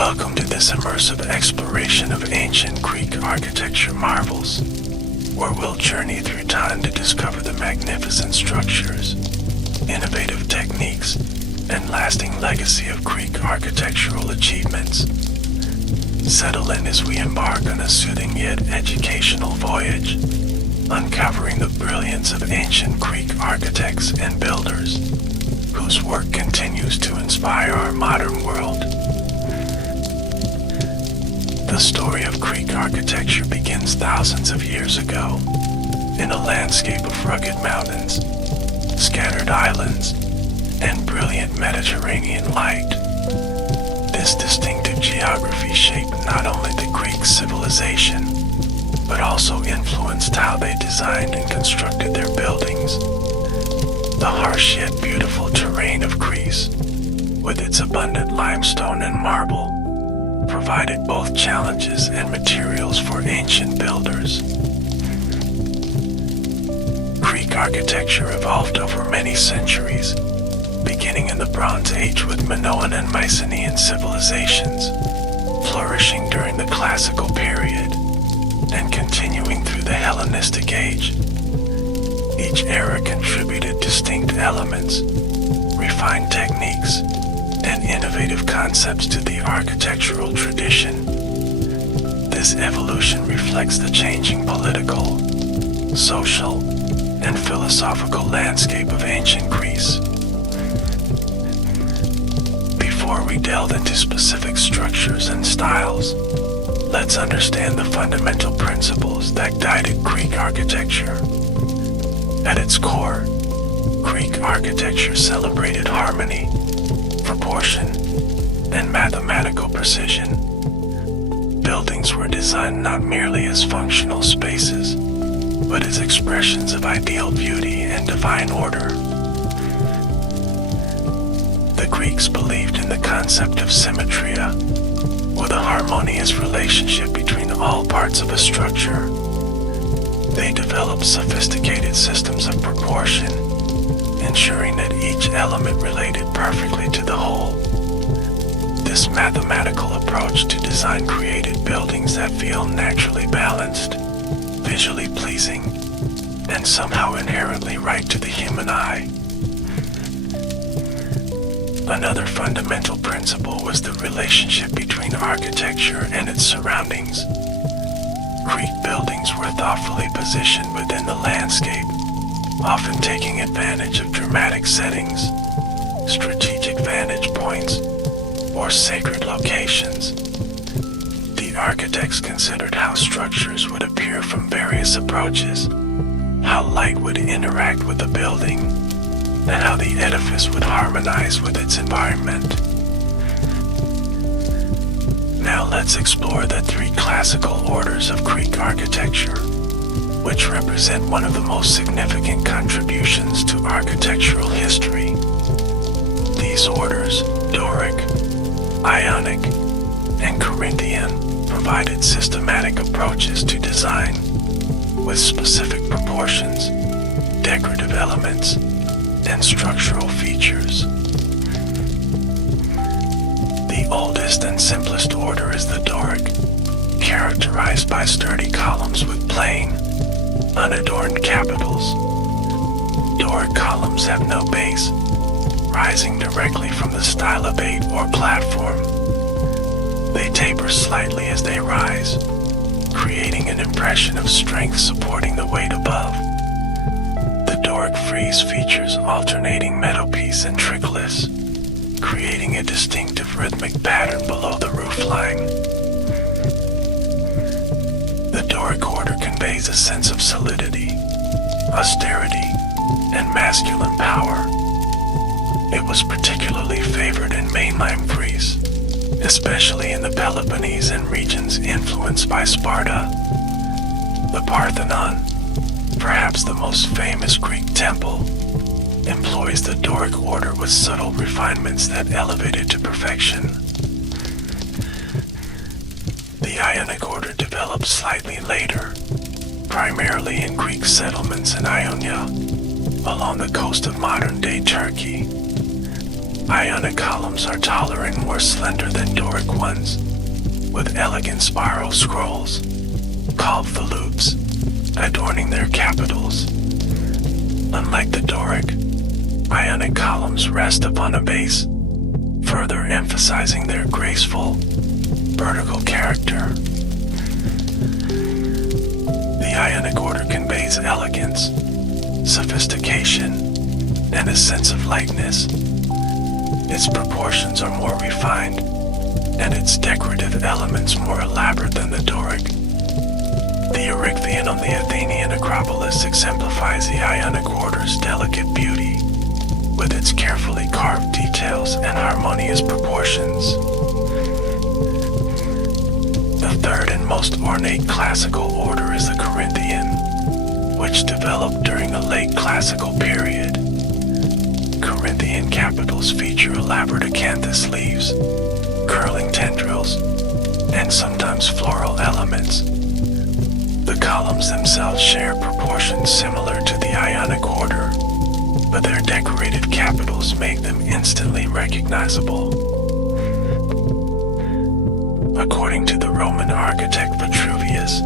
Welcome to this immersive exploration of ancient Greek architecture marvels, where we'll journey through time to discover the magnificent structures, innovative techniques, and lasting legacy of Greek architectural achievements. Settle in as we embark on a soothing yet educational voyage, uncovering the brilliance of ancient Greek architects and builders, whose work continues to inspire our modern world. The story of Greek architecture begins thousands of years ago, in a landscape of rugged mountains, scattered islands, and brilliant Mediterranean light. This distinctive geography shaped not only the Greek civilization, but also influenced how they designed and constructed their buildings. The harsh yet beautiful terrain of Greece, with its abundant limestone and marble, provided both challenges and materials for ancient builders. Greek architecture evolved over many centuries, beginning in the Bronze Age with Minoan and Mycenaean civilizations, flourishing during the Classical period, and continuing through the Hellenistic Age. Each era contributed distinct elements, refined techniques, and innovative concepts to the architectural tradition. This evolution reflects the changing political, social, and philosophical landscape of ancient Greece. Before we delve into specific structures and styles, let's understand the fundamental principles that guided Greek architecture. At its core, Greek architecture celebrated harmony, proportion, and mathematical precision. Buildings were designed not merely as functional spaces, but as expressions of ideal beauty and divine order. The Greeks believed in the concept of symmetria, with a harmonious relationship between all parts of a structure. They developed sophisticated systems of proportion, ensuring that each element related perfectly to the whole. This mathematical approach to design created buildings that feel naturally balanced, visually pleasing, and somehow inherently right to the human eye. Another fundamental principle was the relationship between architecture and its surroundings. Greek buildings were thoughtfully positioned within the landscape, often taking advantage of dramatic settings, strategic vantage points, or sacred locations. The architects considered how structures would appear from various approaches, how light would interact with the building, and how the edifice would harmonize with its environment. Now let's explore the three classical orders of Greek architecture, which represent one of the most significant contributions to architectural history. These orders, Doric, Ionic, and Corinthian, provided systematic approaches to design, with specific proportions, decorative elements, and structural features. The oldest and simplest order is the Doric, characterized by sturdy columns with plain, unadorned capitals. Doric columns have no base, rising directly from the stylobate or platform. They taper slightly as they rise, creating an impression of strength supporting the weight above. The Doric frieze features alternating metal-piece and triglyphs, creating a distinctive rhythmic pattern below the roofline. The Doric order conveys a sense of solidity, austerity, and masculine power. It was particularly favored in mainland Greece, especially in the Peloponnese and regions influenced by Sparta. The Parthenon, perhaps the most famous Greek temple, employs the Doric order with subtle refinements that elevate it to perfection. The Ionic order developed slightly later, primarily in Greek settlements in Ionia, along the coast of modern-day Turkey. Ionic columns are taller and more slender than Doric ones, with elegant spiral scrolls, called volutes, adorning their capitals. Unlike the Doric, Ionic columns rest upon a base, further emphasizing their graceful, vertical character. The Ionic order conveys elegance, sophistication, and a sense of lightness. Its proportions are more refined, and its decorative elements more elaborate than the Doric. The Erechtheion on the Athenian Acropolis exemplifies the Ionic order's delicate beauty, with its carefully carved details and harmonious proportions. The third and most ornate classical order is the Corinthian, which developed during the late classical period. Corinthian capitals feature elaborate acanthus leaves, curling tendrils, and sometimes floral elements. The columns themselves share proportions similar to the Ionic order, but their decorated capitals make them instantly recognizable. According to the Roman architect Vitruvius,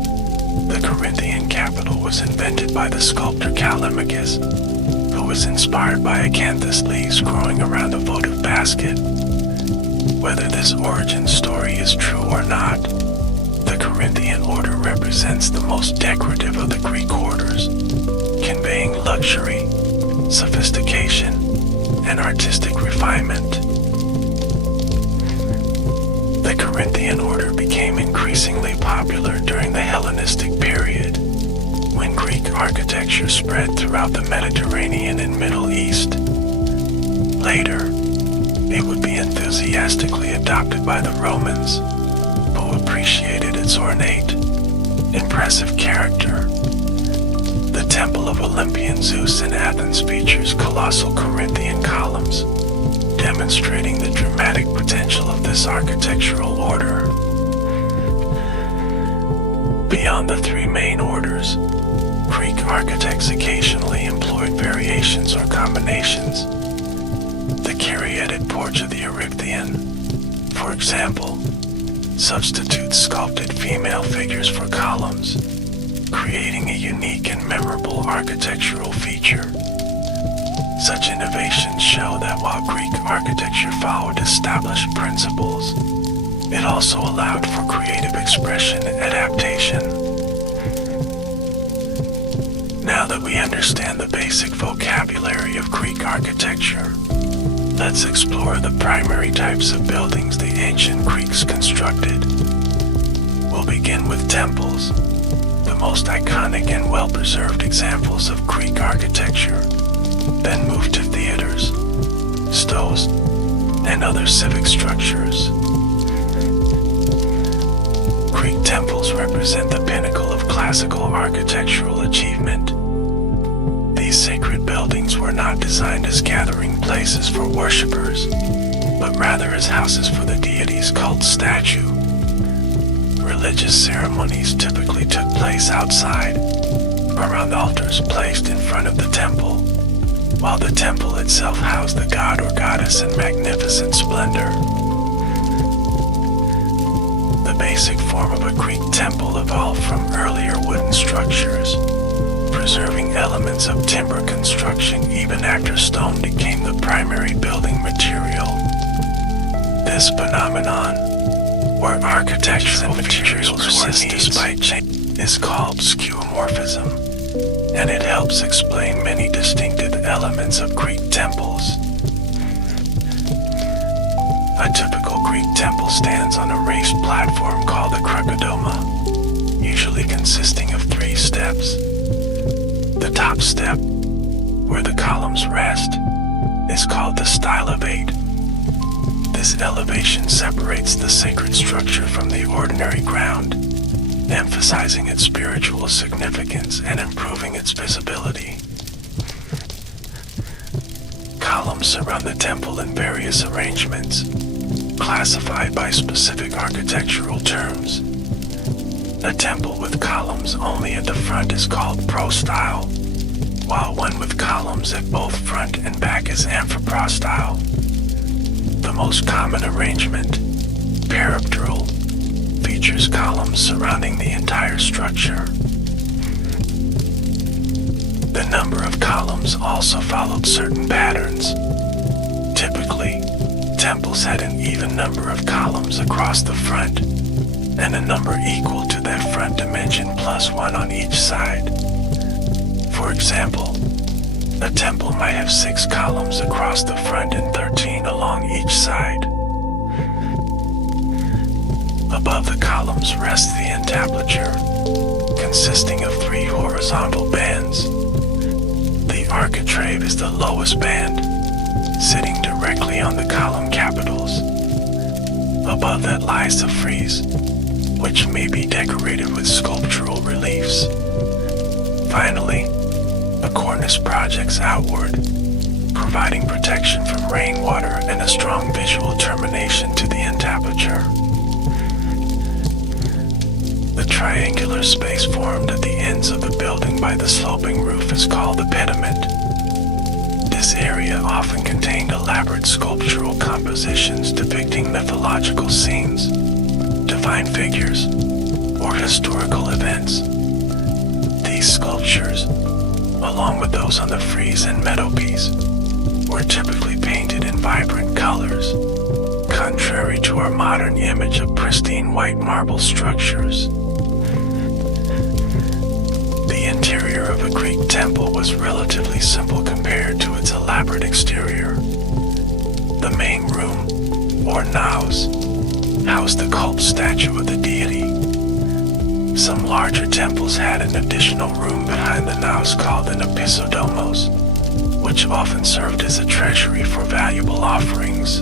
the Corinthian capital was invented by the sculptor Callimachus, who was inspired by acanthus leaves growing around a votive basket. Whether this origin story is true or not, the Corinthian order represents the most decorative of the Greek orders, conveying luxury, sophistication, and artistic refinement. The Corinthian order became increasingly popular during the Hellenistic period, when Greek architecture spread throughout the Mediterranean and Middle East. Later, it would be enthusiastically adopted by the Romans, who appreciated its ornate, impressive character. The Temple of Olympian Zeus in Athens features colossal Corinthian columns, demonstrating the dramatic potential of this architectural order. Beyond the three main orders, Greek architects occasionally employed variations or combinations. The caryatid porch of the Erechtheion, for example, substitutes sculpted female figures for columns, creating a unique and memorable architectural feature. Such innovations show that while Greek architecture followed established principles, it also allowed for creative expression and adaptation. Now that we understand the basic vocabulary of Greek architecture, let's explore the primary types of buildings the ancient Greeks constructed. We'll begin with temples, the most iconic and well-preserved examples of Greek architecture, then move to theaters, stoves, and other civic structures. Greek temples represent the pinnacle of classical architectural achievement. These sacred buildings were not designed as gathering places for worshippers, but rather as houses for the deities called statue. Religious ceremonies typically took place outside, around altars placed in front of the temple, while the temple itself housed the god or goddess in magnificent splendor. The basic form of a Greek temple evolved from earlier wooden structures, preserving elements of timber construction even after stone became the primary building material. This phenomenon, where architectural materials persist despite change, is called skeuomorphism, and it helps explain many distinctive elements of Greek temples. A typical Greek temple stands on a raised platform called a krakodoma, usually consisting of 3 steps. The top step, where the columns rest, is called the stylobate. This elevation separates the sacred structure from the ordinary ground, emphasizing its spiritual significance and improving its visibility. Columns surround the temple in various arrangements, classified by specific architectural terms. A temple with columns only at the front is called prostyle, while one with columns at both front and back is amphiprostyle. The most common arrangement, peripteral, features columns surrounding the entire structure. The number of columns also followed certain patterns. Typically, temples had an even number of columns across the front, and a number equal to that front dimension plus one on each side. For example, a temple might have 6 columns across the front and 13 along each side. Above the columns rests the entablature, consisting of 3 horizontal bands. The architrave is the lowest band, sitting directly on the column capitals. Above that lies the frieze, which may be decorated with sculptural reliefs. Finally, a cornice projects outward, providing protection from rainwater and a strong visual termination to the entablature. The triangular space formed at the ends of the building by the sloping roof is called the pediment. This area often contained elaborate sculptural compositions depicting mythological scenes, divine figures, or historical events. These sculptures, along with those on the frieze and meadowpiece, were typically painted in vibrant colors, contrary to our modern image of pristine white marble structures. The interior of a Greek temple was relatively simple compared to its elaborate exterior. The main room, or naos, housed the cult statue of the deity. Some larger temples had an additional room behind the naos called an episodomos, which often served as a treasury for valuable offerings.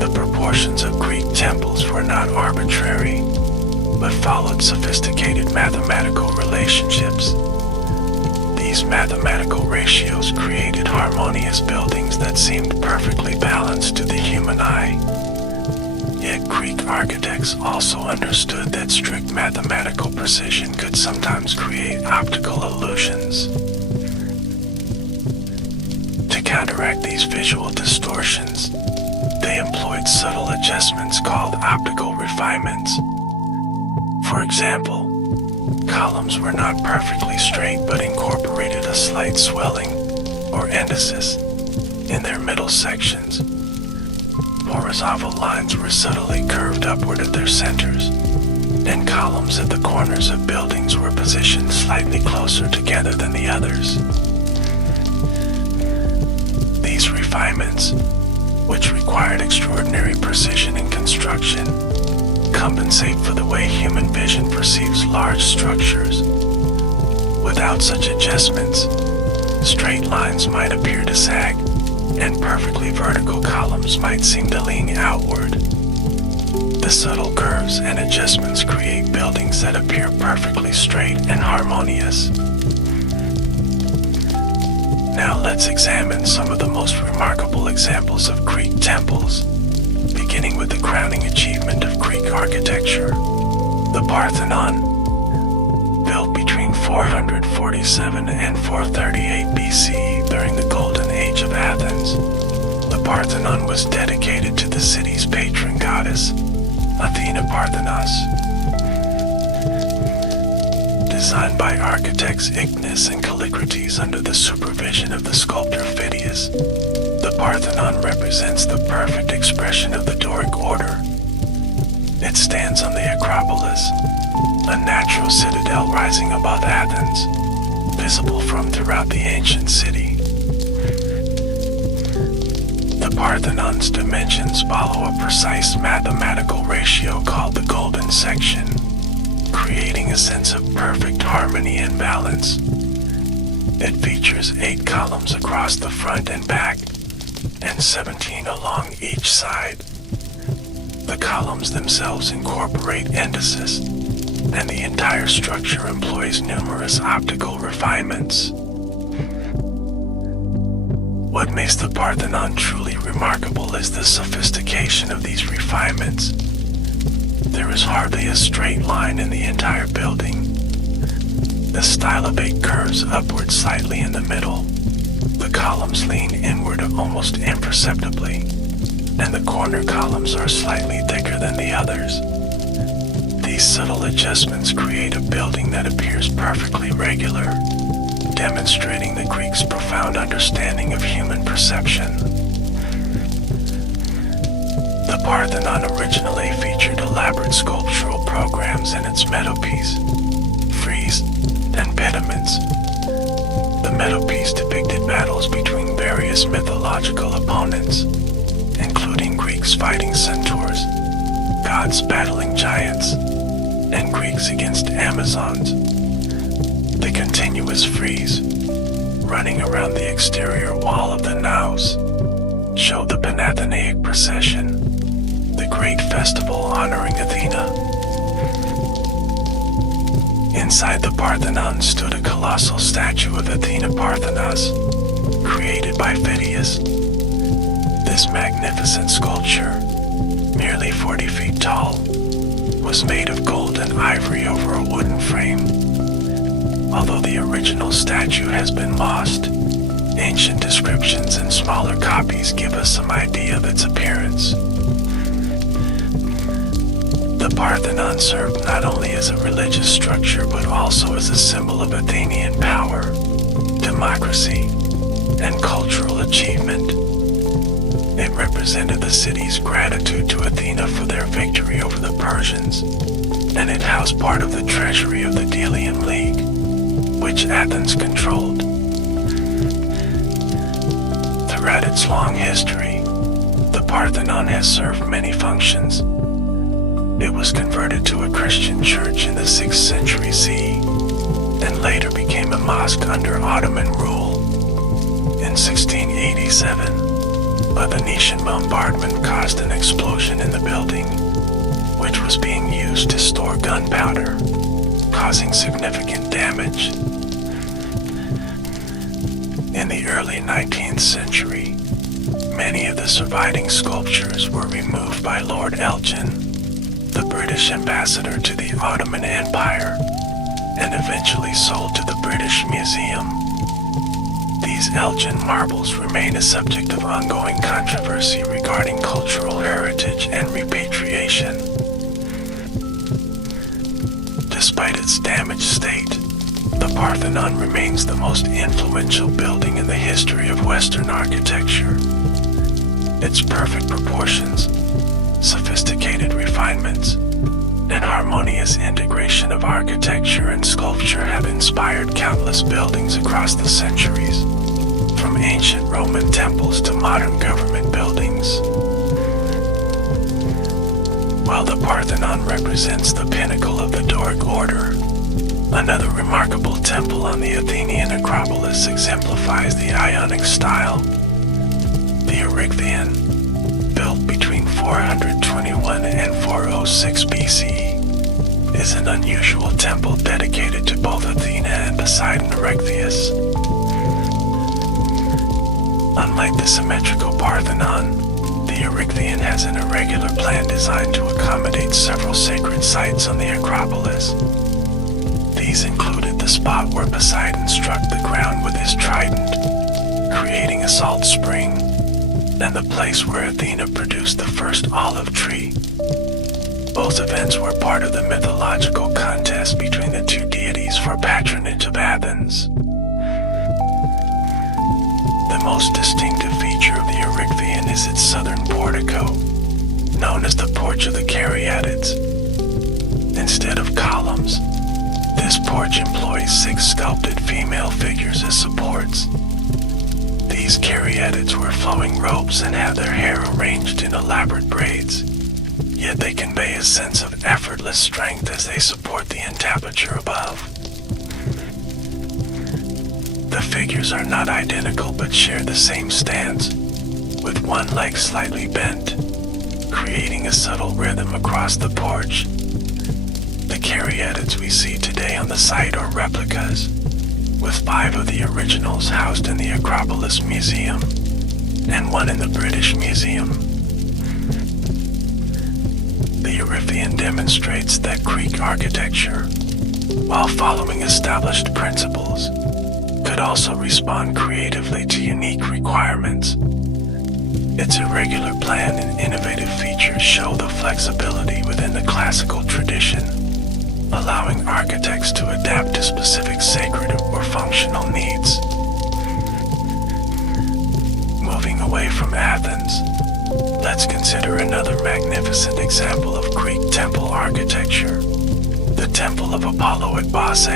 The proportions of Greek temples were not arbitrary, but followed sophisticated mathematical relationships. These mathematical ratios created harmonious buildings that seemed perfectly balanced to the human eye. Yet Greek architects also understood that strict mathematical precision could sometimes create optical illusions. To counteract these visual distortions, they employed subtle adjustments called optical refinements. For example, columns were not perfectly straight but incorporated a slight swelling, or endosis, in their middle sections. Horizontal lines were subtly curved upward at their centers, and columns at the corners of buildings were positioned slightly closer together than the others. These refinements, which required extraordinary precision in construction, compensate for the way human vision perceives large structures. Without such adjustments, straight lines might appear to sag, and perfectly vertical columns might seem to lean outward. The subtle curves and adjustments create buildings that appear perfectly straight and harmonious. Now let's examine some of the most remarkable examples of Greek temples, beginning with the crowning achievement of Greek architecture, the Parthenon. Built between 447 and 438 BC during the Golden Age of Athens, the Parthenon was dedicated to the city's patron goddess, Athena Parthenos. Designed by architects Ignis and Callicrates under the supervision of the sculptor Phidias, the Parthenon represents the perfect expression of the Doric order. It stands on the Acropolis, a natural citadel rising above Athens, visible from throughout the ancient city. The Parthenon's dimensions follow a precise mathematical ratio called the golden section, creating a sense of perfect harmony and balance. It features 8 columns across the front and back, and 17 along each side. The columns themselves incorporate endosis, and the entire structure employs numerous optical refinements. What makes the Parthenon truly remarkable is the sophistication of these refinements. There is hardly a straight line in the entire building. The stylobate curves upward slightly in the middle, The columns lean inward almost imperceptibly, and the corner columns are slightly thicker than the others. These subtle adjustments create a building that appears perfectly regular, demonstrating the Greeks' profound understanding of human perception. The Parthenon originally featured elaborate sculptural programs in its metopes, frieze, and pediments. The metopes depicted battles between various mythological opponents, including Greeks fighting centaurs, gods battling giants, and Greeks against Amazons. The continuous frieze, running around the exterior wall of the naos, showed the Panathenaic procession, the great festival honoring Athena. Inside the Parthenon stood a colossal statue of Athena Parthenos, created by Phidias. This magnificent sculpture, nearly 40 feet tall, was made of gold and ivory over a wooden frame. Although the original statue has been lost, ancient descriptions and smaller copies give us some idea of its appearance. The Parthenon served not only as a religious structure but also as a symbol of Athenian power, democracy, and cultural achievement. It represented the city's gratitude to Athena for their victory over the Persians, and it housed part of the treasury of the Delian League, which Athens controlled. Throughout its long history, the Parthenon has served many functions. It was converted to a Christian church in the 6th century CE, and later became a mosque under Ottoman rule. In 1687, a Venetian bombardment caused an explosion in the building, which was being used to store gunpowder, causing significant damage. In the early 19th century, many of the surviving sculptures were removed by Lord Elgin, the British ambassador to the Ottoman Empire, and eventually sold to the British Museum. These Elgin marbles remain a subject of ongoing controversy regarding cultural heritage and repatriation. Despite its damaged state, the Parthenon remains the most influential building in the history of Western architecture. Its perfect proportions, sophisticated refinements, and harmonious integration of architecture and sculpture have inspired countless buildings across the centuries, from ancient Roman temples to modern government buildings. While the Parthenon represents the pinnacle of the Doric order, another remarkable temple on the Athenian Acropolis exemplifies the Ionic style. The Erechtheion, built between 421 and 406 BCE, is an unusual temple dedicated to both Athena and Poseidon Erechtheus. Unlike the symmetrical Parthenon, the Erechtheion has an irregular plan designed to accommodate several sacred sites on the Acropolis. These included the spot where Poseidon struck the ground with his trident, creating a salt spring, and the place where Athena produced the first olive tree. Both events were part of the mythological contest between the two deities for patronage of Athens. The most distinctive feature of the Erechtheion is its southern portico, known as the Porch of the Caryatids. Instead of columns, this porch employs 6 sculpted female figures as supports. These caryatids wear flowing robes and have their hair arranged in elaborate braids, yet they convey a sense of effortless strength as they support the entablature above. The figures are not identical but share the same stance, with one leg slightly bent, creating a subtle rhythm across the porch. The caryatids we see today on the site are replicas, with 5 of the originals housed in the Acropolis Museum, and 1 in the British Museum. The Erechtheion demonstrates that Greek architecture, while following established principles, could also respond creatively to unique requirements. Its irregular plan and innovative features show the flexibility within the classical tradition, allowing architects to adapt to specific sacred or functional needs. Moving away from Athens, let's consider another magnificent example of Greek temple architecture, the Temple of Apollo at Base.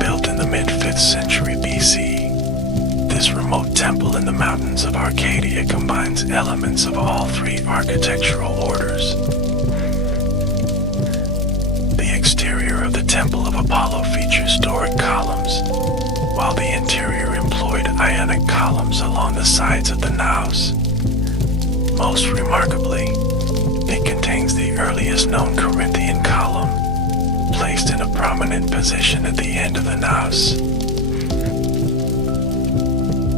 Built in the mid-5th century BC, this remote temple in the mountains of Arcadia combines elements of all three architectural orders. The exterior of the Temple of Apollo features Doric columns, while the interior employed Ionic columns along the sides of the naos. Most remarkably, it contains the earliest known Corinthian column, placed in a prominent position at the end of the naos.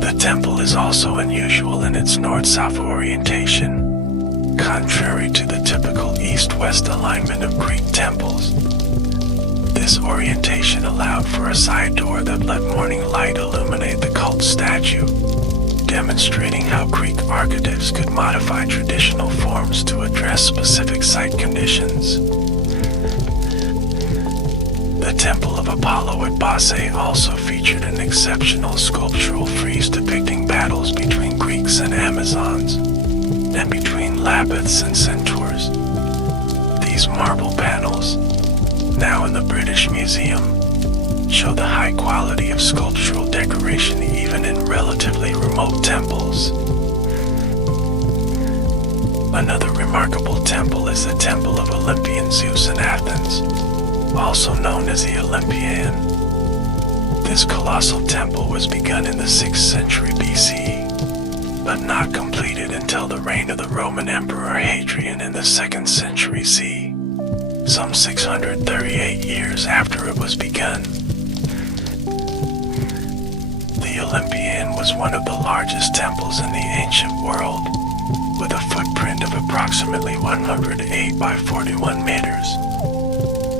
The temple is also unusual in its north-south orientation, contrary to the typical east-west alignment of Greek temples. This orientation allowed for a side door that let morning light illuminate the cult statue, demonstrating how Greek architects could modify traditional forms to address specific site conditions. The Temple of Apollo at Base also featured an exceptional sculptural frieze depicting battles between Greeks and Amazons, and between Lapiths and Centaurs. These marble panels, now in the British Museum, show the high quality of sculptural decoration even in relatively remote temples. Another remarkable temple is the Temple of Olympian Zeus in Athens, also known as the Olympian. This colossal temple was begun in the 6th century BC, but not completed until the reign of the Roman Emperor Hadrian in the 2nd century CE, some 638 years after it was begun. The Olympian was one of the largest temples in the ancient world, with a footprint of approximately 108 by 41 meters.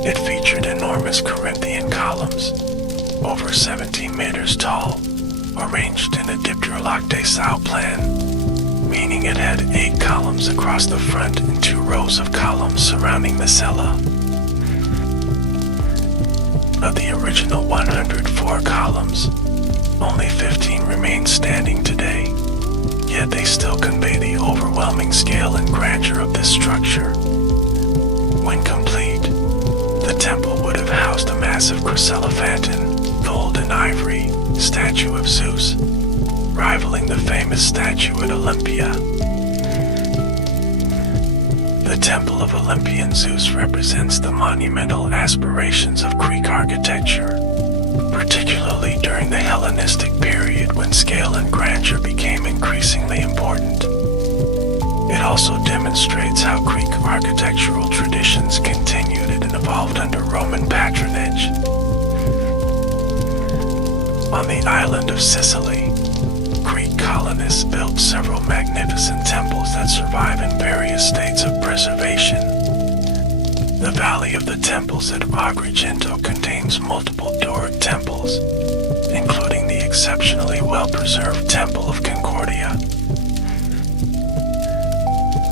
It featured enormous Corinthian columns, over 17 meters tall, arranged in a dipterloctesile plan, meaning it had 8 columns across the front and 2 rows of columns surrounding the cella. Of the original 104 columns, only 15 remain standing today, yet they still convey the overwhelming scale and grandeur of this structure. When complete, the temple would have housed a massive chryselephantine, gold and ivory, statue of Zeus, rivaling the famous statue at Olympia. The Temple of Olympian Zeus represents the monumental aspirations of Greek architecture, particularly during the Hellenistic period when scale and grandeur became increasingly important. It also demonstrates how Greek architectural traditions continued and evolved under Roman patronage. On the island of Sicily, Greek colonists built several magnificent temples that survive in various states of preservation. The Valley of the Temples at Agrigento contains multiple Doric temples, including the exceptionally well-preserved Temple of Concordia.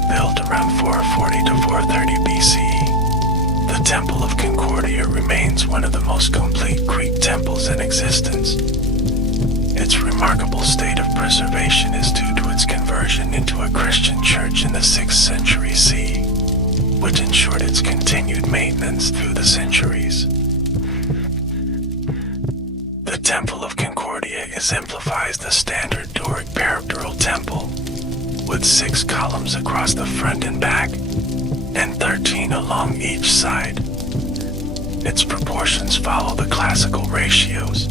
Built around 440 to 430 BCE, the Temple of Concordia remains one of the most complete Greek temples in existence. Its remarkable state of preservation is due to its conversion into a Christian church in the 6th century CE, which ensured its continued maintenance through the centuries. The Temple of Concordia exemplifies the standard Doric peripteral temple, with 6 columns across the front and back, and 13 along each side. Its proportions follow the classical ratios,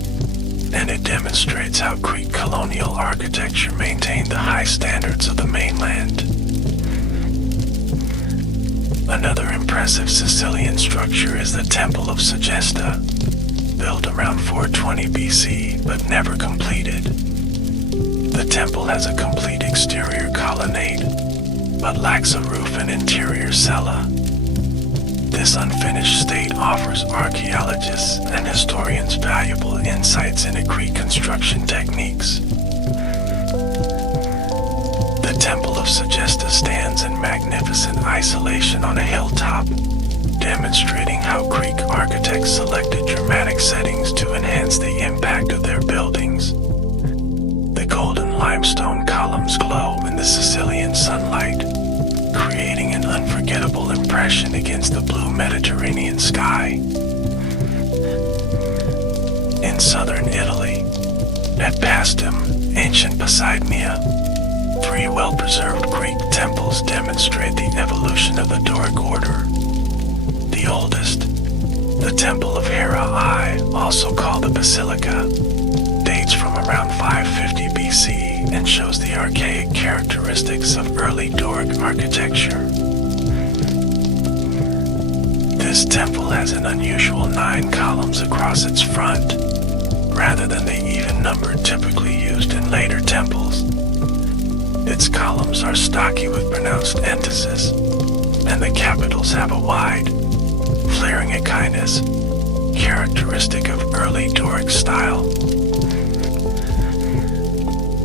and it demonstrates how Greek colonial architecture maintained the high standards of the mainland. Another impressive Sicilian structure is the Temple of Segesta, built around 420 BC but never completed. The temple has a complete exterior colonnade, but lacks a roof and interior cella. This unfinished state offers archaeologists and historians valuable insights into Greek construction techniques. The Temple of Segesta stands in magnificent isolation on a hilltop, demonstrating how Greek architects selected dramatic settings to enhance the impact of their buildings. The golden limestone columns glow in the Sicilian sunlight, creating an unforgettable impression against the blue Mediterranean sky. In southern Italy, at Pastum, ancient Poseidonea, 3 well-preserved Greek temples demonstrate the evolution of the Doric order. The oldest, the Temple of Hera I, also called the Basilica, dates from around 550 BC and shows the archaic characteristics of early Doric architecture. This temple has an unusual 9 columns across its front, rather than the even number typically used in later temples. Its columns are stocky with pronounced emphasis, and the capitals have a wide, flaring echinus, characteristic of early Doric style.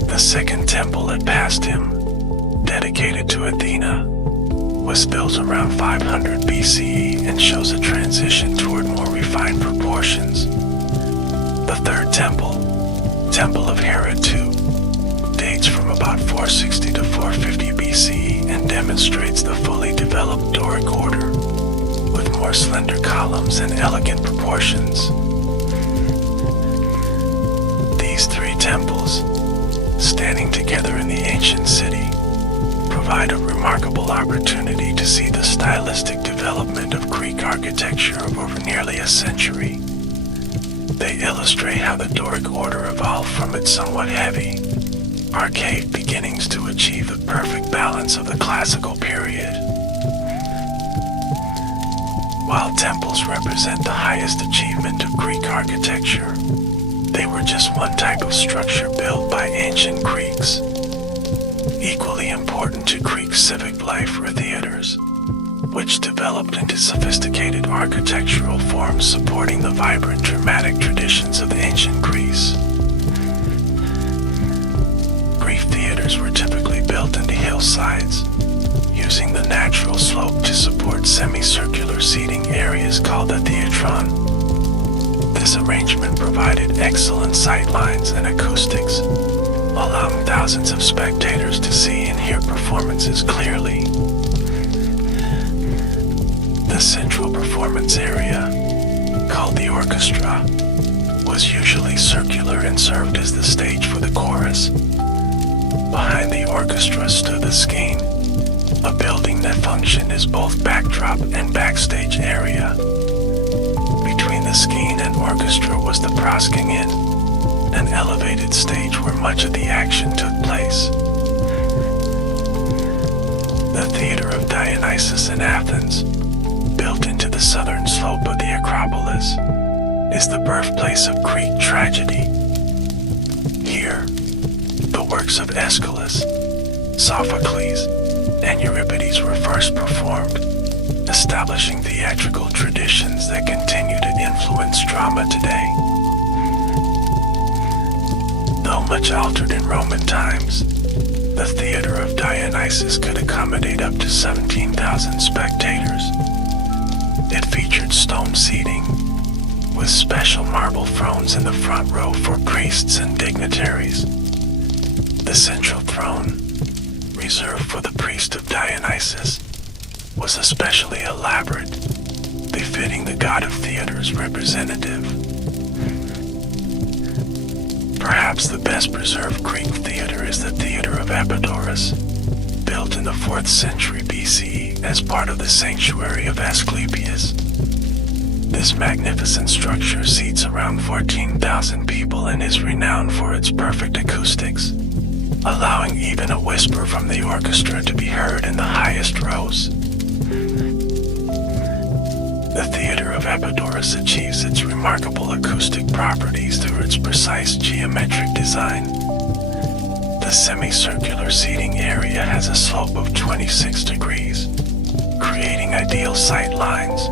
The second temple at Pastum, dedicated to Athena, was built around 500 BCE and shows a transition toward more refined proportions. The third temple, Temple of Hera II, dates from about 460 to 450 BCE and demonstrates the fully developed Doric order, with more slender columns and elegant proportions. These 3 temples, standing together in the ancient city, provide a remarkable opportunity to see the stylistic development of Greek architecture over nearly a century. They illustrate how the Doric order evolved from its somewhat heavy, archaic beginnings to achieve the perfect balance of the classical period. While temples represent the highest achievement of Greek architecture, they were just one type of structure built by ancient Greeks. Equally important to Greek civic life were theaters, which developed into sophisticated architectural forms supporting the vibrant dramatic traditions of ancient Greece. Greek theaters were typically built into hillsides, using the natural slope to support semicircular seating areas called the theatron. This arrangement provided excellent sightlines and acoustics, allowing thousands of spectators to see and hear performances clearly. The central performance area, called the orchestra, was usually circular and served as the stage for the chorus. Behind the orchestra stood the scene, a building that functioned as both backdrop and backstage area. Between the scene and orchestra was the proscenium, an elevated stage where much of the action took place. The Theater of Dionysus in Athens, built into the southern slope of the Acropolis, is the birthplace of Greek tragedy. Here, the works of Aeschylus, Sophocles, and Euripides were first performed, establishing theatrical traditions that continue to influence drama today. Though much altered in Roman times, the Theater of Dionysus could accommodate up to 17,000 spectators. It featured stone seating, with special marble thrones in the front row for priests and dignitaries. The central throne, reserved for the priest of Dionysus, was especially elaborate, befitting the god of theater's representative. Perhaps the best preserved Greek theater is the Theater of Epidaurus, built in the 4th century BCE as part of the sanctuary of Asclepius. This magnificent structure seats around 14,000 people and is renowned for its perfect acoustics, allowing even a whisper from the orchestra to be heard in the highest rows. The Theater of Epidaurus achieves its remarkable acoustic properties through its precise geometric design. The semicircular seating area has a slope of 26 degrees, creating ideal sight lines.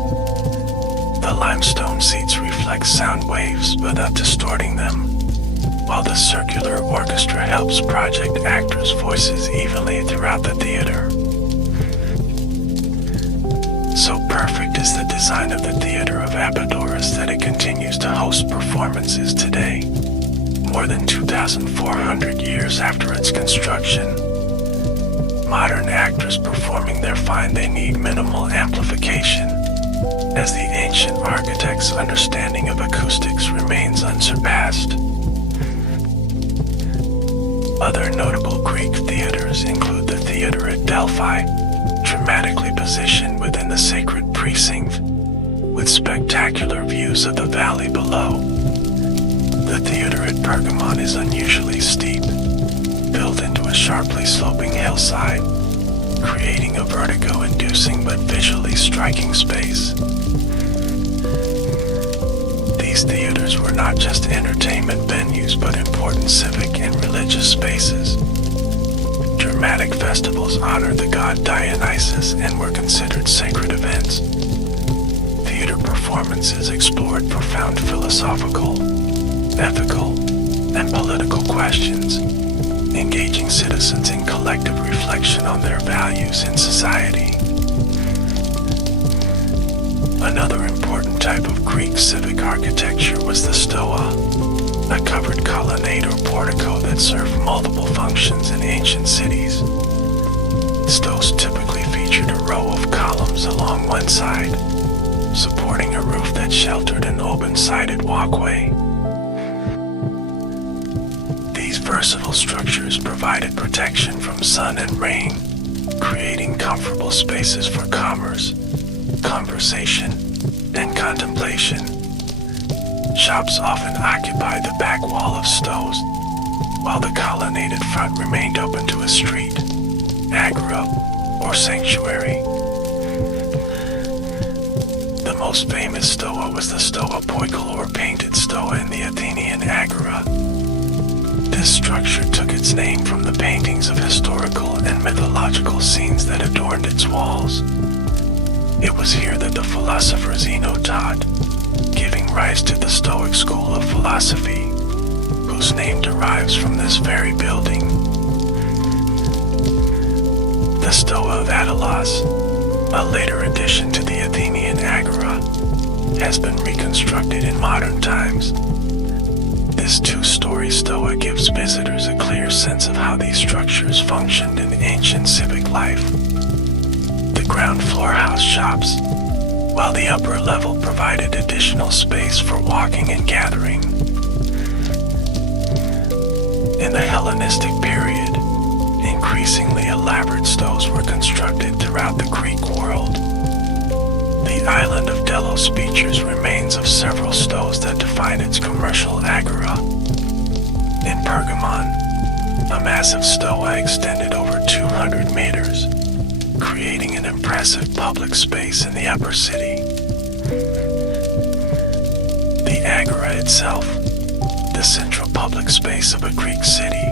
The limestone seats reflect sound waves without distorting them, while the circular orchestra helps project actors' voices evenly throughout the theater. So perfect is the design of the Theater of Apodoros that it continues to host performances today, more than 2,400 years after its construction. Modern actors performing there find they need minimal amplification, as the ancient architect's understanding of acoustics remains unsurpassed. Other notable Greek theaters include the theater at Delphi, dramatically positioned within the sacred precinct, with spectacular views of the valley below. The theater at Pergamon is unusually steep, built into a sharply sloping hillside, creating a vertigo-inducing but visually striking space. These theaters were not just entertainment venues but important civic and religious spaces. Dramatic festivals honored the god Dionysus and were considered sacred events. Theater performances explored profound philosophical, ethical, and political questions, engaging citizens in collective reflection on their values in society. Another important type of Greek civic architecture was the stoa, a covered colonnade or portico that served multiple functions in ancient cities. Stoas typically featured a row of columns along one side, supporting a roof that sheltered an open-sided walkway. These versatile structures provided protection from sun and rain, creating comfortable spaces for commerce, conversation, and contemplation. Shops often occupied the back wall of stoas, while the colonnaded front remained open to a street, agora, or sanctuary. The most famous stoa was the stoa poikile or painted stoa in the Athenian agora. This structure took its name from the paintings of historical and mythological scenes that adorned its walls. It was here that the philosopher Zeno taught, giving rise to the Stoic school of philosophy, whose name derives from this very building. The Stoa of Attalos, a later addition to the Athenian agora, has been reconstructed in modern times. This two-story stoa gives visitors a clear sense of how these structures functioned in ancient civic life. The ground floor housed shops, while the upper level provided additional space for walking and gathering. In the Hellenistic period, increasingly elaborate stoas were constructed throughout the Greek world. The island of Delos features remains of several stoas that define its commercial agora. In Pergamon, a massive stoa extended over 200 meters, creating an impressive public space in the upper city. The agora itself, the central public space of a Greek city,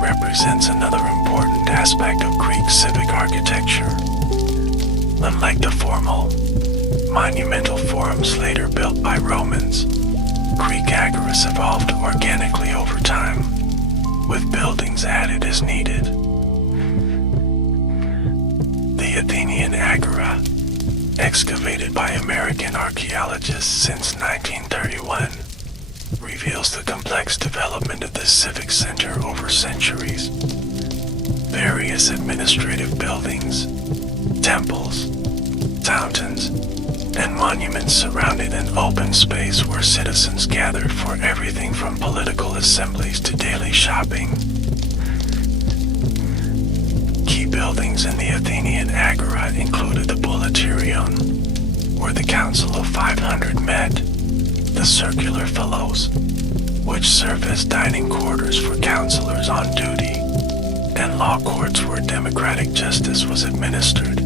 represents another important aspect of Greek civic architecture. Unlike the formal, monumental forums later built by Romans, Greek agoras evolved organically over time, with buildings added as needed. The Athenian agora, excavated by American archaeologists since 1931, reveals the complex development of the civic center over centuries. Various administrative buildings, temples, fountains, and monuments surrounded an open space where citizens gathered for everything from political assemblies to daily shopping. Key buildings in the Athenian agora included the Boulaterion, where the Council of 500 met, the circular fellows, which serve as dining quarters for counselors on duty, and law courts where democratic justice was administered.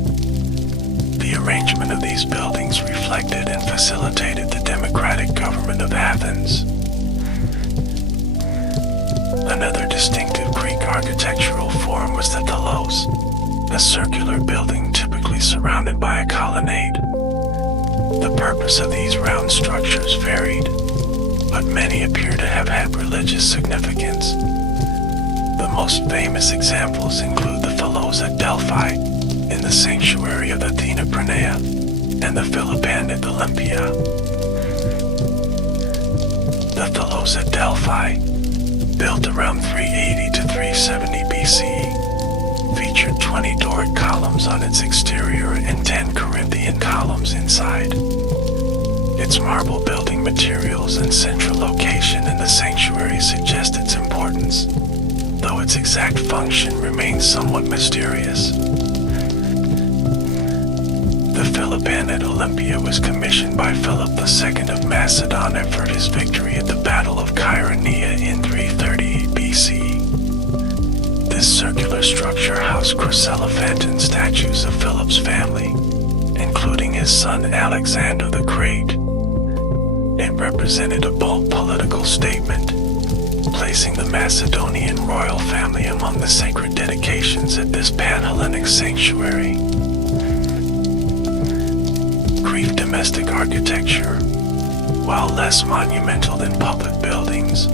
The arrangement of these buildings reflected and facilitated the democratic government of Athens. Another distinctive Greek architectural form was the telos, a circular building typically surrounded by a colonnade. The purpose of these round structures varied, but many appear to have had religious significance. The most famous examples include the Philos at Delphi, in the sanctuary of Athena Pranea, and the Philippan at Olympia. The Philos at Delphi, built around 380 to 370 BCE, featured 20 Doric columns on its exterior and 10 Corinthian columns inside. Its marble building materials and central location in the sanctuary suggest its importance, though its exact function remains somewhat mysterious. The Philippan at Olympia was commissioned by Philip II of Macedon after his victory at the Battle of Chaeronea in 338 BCE. This circular structure housed chryselephantine statues of Philip's family, including his son Alexander the Great. It represented a bold political statement, placing the Macedonian royal family among the sacred dedications at this Pan-Hellenic sanctuary. Greek domestic architecture, while less monumental than public buildings,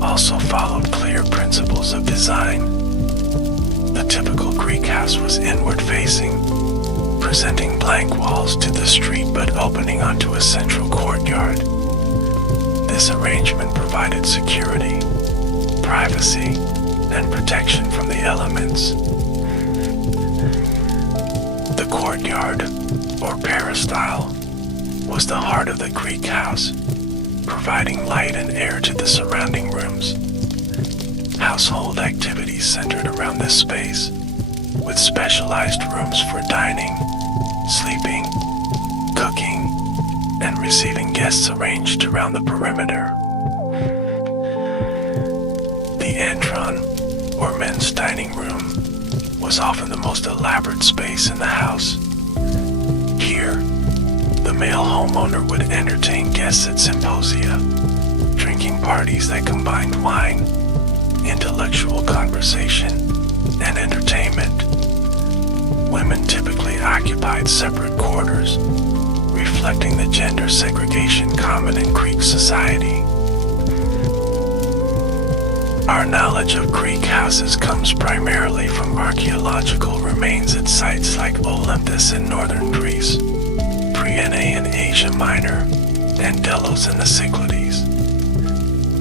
also followed clear principles of design. The typical Greek house was inward-facing, presenting blank walls to the street but opening onto a central courtyard. This arrangement provided security, privacy, and protection from the elements. The courtyard, or peristyle, was the heart of the Greek house, providing light and air to the surrounding rooms. Household activities centered around this space, with specialized rooms for dining, sleeping, cooking, and receiving guests arranged around the perimeter. The antron, or men's dining room, was often the most elaborate space in the house. Here, the male homeowner would entertain guests at symposia, drinking parties that combined wine, intellectual conversation, and entertainment. Women typically occupied separate quarters, reflecting the gender segregation common in Greek society. Our knowledge of Greek houses comes primarily from archaeological remains at sites like Olympus in northern Greece, Priene in Asia Minor, and Delos in the Cyclades.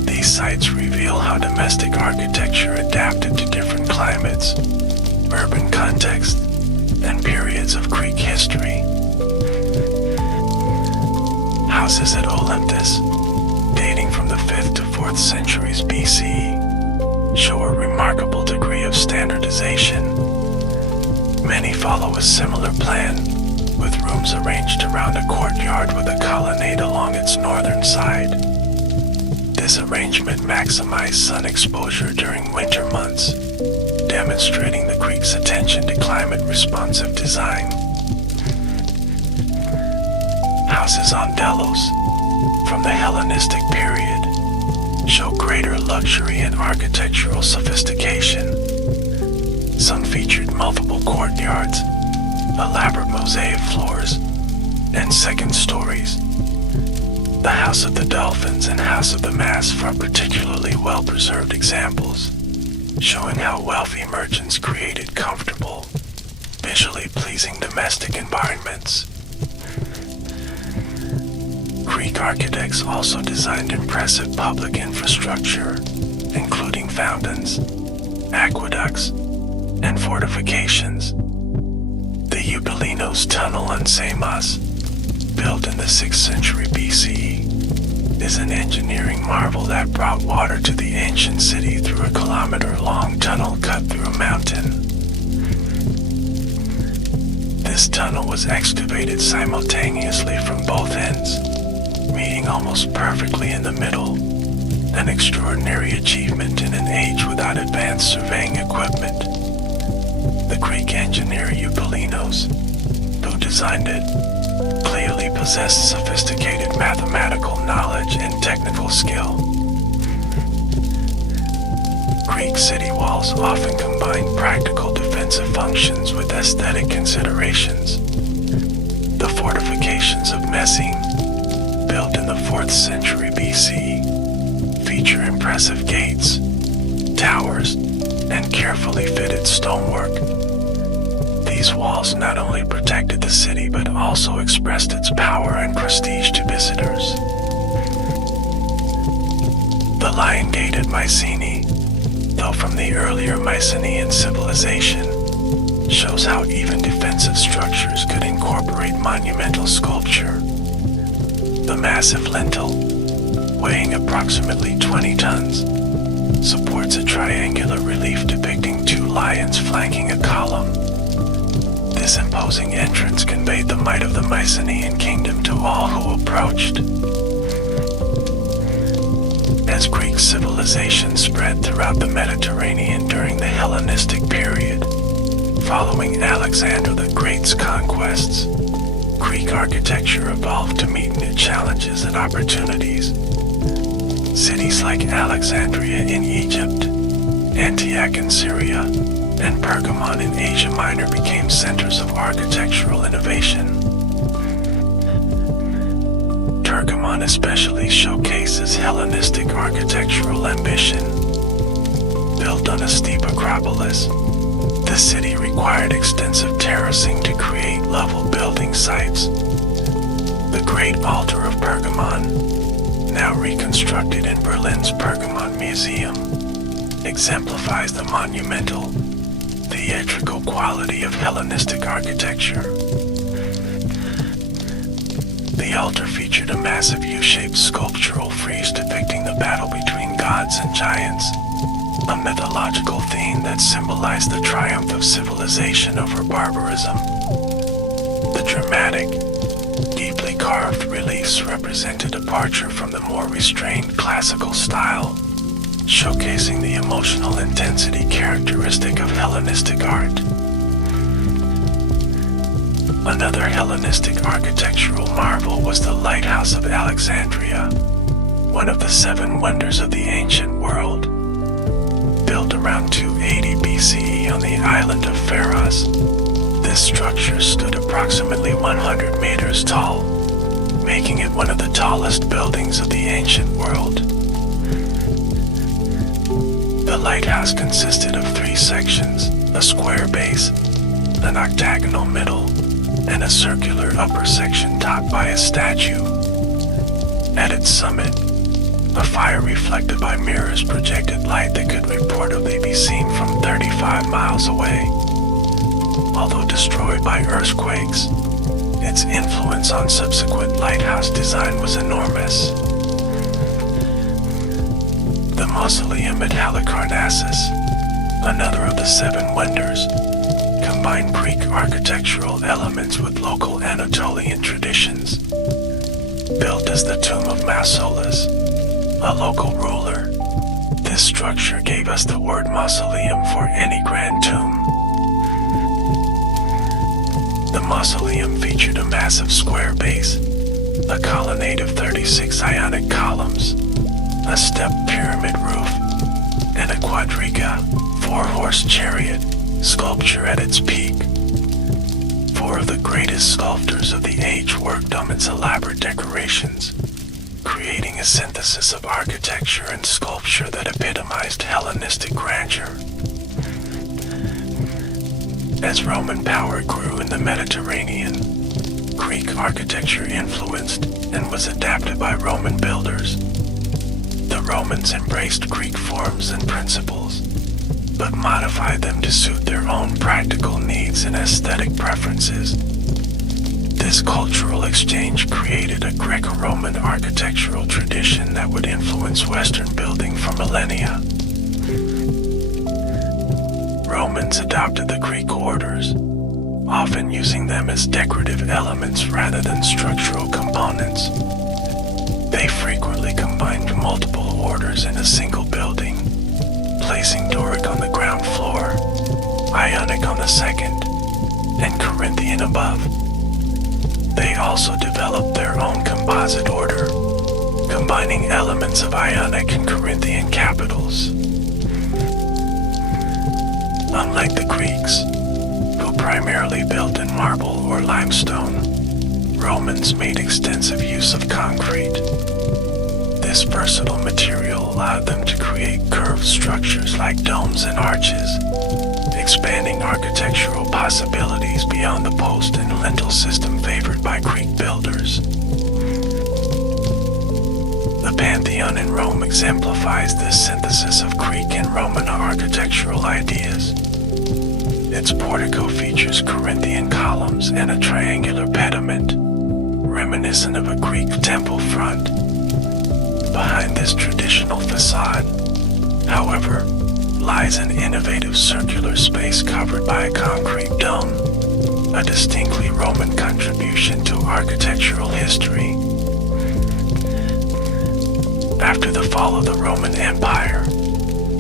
These sites reveal how domestic architecture adapted to different climates, urban contexts, and periods of Greek history. Houses at Olympus, dating from the 5th to 4th centuries BCE, show a remarkable degree of standardization. Many follow a similar plan, with rooms arranged around a courtyard with a colonnade along its northern side. This arrangement maximized sun exposure during winter months, demonstrating the Greeks' attention to climate-responsive design. Houses on Delos, from the Hellenistic period, show greater luxury and architectural sophistication. Some featured multiple courtyards, elaborate mosaic floors, and second stories. The House of the Dolphins and House of the Masts are particularly well-preserved examples, showing how wealthy merchants created comfortable, visually pleasing domestic environments. Greek architects also designed impressive public infrastructure, including fountains, aqueducts, and fortifications. The Eugelinos Tunnel on Samos, built in the 6th century BCE, is an engineering marvel that brought water to the ancient city through a kilometer-long tunnel cut through a mountain. This tunnel was excavated simultaneously from both ends, meeting almost perfectly in the middle, an extraordinary achievement in an age without advanced surveying equipment. The Greek engineer Eugelinos, who designed it, clearly possessed sophisticated mathematical knowledge and technical skill. Greek city walls often combined practical defense defensive functions with aesthetic considerations. The fortifications of Messene, built in the 4th century BC, feature impressive gates, towers, and carefully fitted stonework. These walls not only protected the city but also expressed its power and prestige to visitors. The Lion Gate at Mycenae, though from the earlier Mycenaean civilization, shows how even defensive structures could incorporate monumental sculpture. The massive lintel, weighing approximately 20 tons, supports a triangular relief depicting 2 lions flanking a column. This imposing entrance conveyed the might of the Mycenaean kingdom to all who approached. As Greek civilization spread throughout the Mediterranean during the Hellenistic period, following Alexander the Great's conquests, Greek architecture evolved to meet new challenges and opportunities. Cities like Alexandria in Egypt, Antioch in Syria, and Pergamon in Asia Minor became centers of architectural innovation. Pergamon especially showcases Hellenistic architectural ambition. Built on a steep acropolis, the city required extensive terracing to create level building sites. The Great Altar of Pergamon, now reconstructed in Berlin's Pergamon Museum, exemplifies the monumental, theatrical quality of Hellenistic architecture. The altar featured a massive U-shaped sculptural frieze depicting the battle between gods and giants, a mythological theme that symbolized the triumph of civilization over barbarism. The dramatic, deeply carved reliefs represent a departure from the more restrained classical style, showcasing the emotional intensity characteristic of Hellenistic art. Another Hellenistic architectural marvel was the Lighthouse of Alexandria, one of the 7 wonders of the ancient world. Built around 280 BCE on the island of Pharos, this structure stood approximately 100 meters tall, making it one of the tallest buildings of the ancient world. The lighthouse consisted of 3 sections, a square base, an octagonal middle, and a circular upper section topped by a statue. At its summit, a fire reflected by mirrors projected light that could reportedly be seen from 35 miles away. Although destroyed by earthquakes, its influence on subsequent lighthouse design was enormous. The mausoleum at Halicarnassus, another of the 7 wonders, combined Greek architectural elements with local Anatolian traditions. Built as the tomb of Mausolus, a local ruler, this structure gave us the word mausoleum for any grand tomb. The mausoleum featured a massive square base, a colonnade of 36 Ionic columns, a stepped pyramid roof, and a quadriga, 4-horse chariot, sculpture at its peak. 4 of the greatest sculptors of the age worked on its elaborate decorations, creating a synthesis of architecture and sculpture that epitomized Hellenistic grandeur. As Roman power grew in the Mediterranean, Greek architecture influenced and was adapted by Roman builders. The Romans embraced Greek forms and principles, but modified them to suit their own practical needs and aesthetic preferences. This cultural exchange created a Greco-Roman architectural tradition that would influence Western building for millennia. Romans adopted the Greek orders, often using them as decorative elements rather than structural components. They frequently combined multiple orders in a single building, placing Doric on the ground floor, Ionic on the second, and Corinthian above. They also developed their own composite order, combining elements of Ionic and Corinthian capitals. Unlike the Greeks, who primarily built in marble or limestone, Romans made extensive use of concrete. This versatile material allowed them to create curved structures like domes and arches, expanding architectural possibilities beyond the post and lintel system favored by Greek builders. The Pantheon in Rome exemplifies this synthesis of Greek and Roman architectural ideas. Its portico features Corinthian columns and a triangular pediment, reminiscent of a Greek temple front. Behind this traditional facade, however, lies an innovative circular space covered by a concrete dome, a distinctly Roman contribution to architectural history. After the fall of the Roman Empire,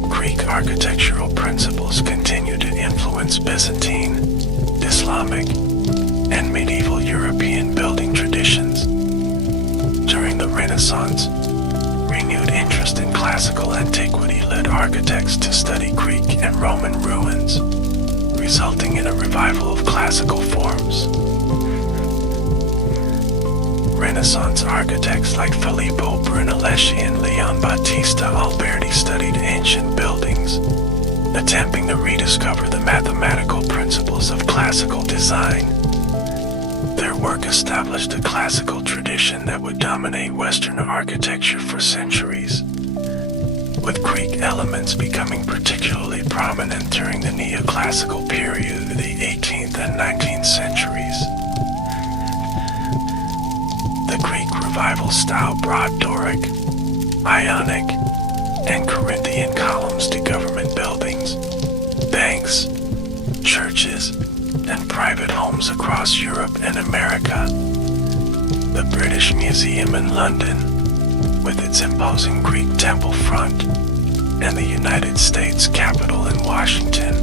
Greek architectural principles continued to influence Byzantine, Islamic, and medieval European building traditions. During the Renaissance, renewed interest in classical antiquity led architects to study Greek and Roman ruins, resulting in a revival of classical forms. Renaissance architects like Filippo Brunelleschi and Leon Battista Alberti studied ancient buildings, attempting to rediscover the mathematical principles of classical design. Their work established a classical tradition that would dominate Western architecture for centuries, with Greek elements becoming particularly prominent during the neoclassical period of the 18th and 19th centuries. The Greek Revival style brought Doric, Ionic, and Corinthian columns to government buildings, banks, churches, and private homes across Europe and America. The British Museum in London, with its imposing Greek temple front, and the United States Capitol in Washington,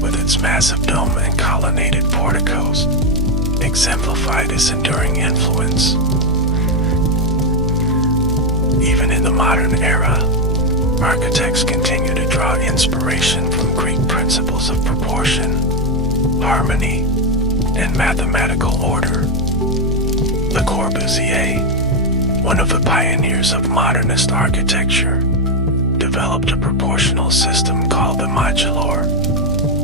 with its massive dome and colonnaded porticos, exemplify this enduring influence. Even in the modern era, architects continue to draw inspiration from Greek principles of proportion, harmony, and mathematical order. Le Corbusier, one of the pioneers of modernist architecture, developed a proportional system called the modular,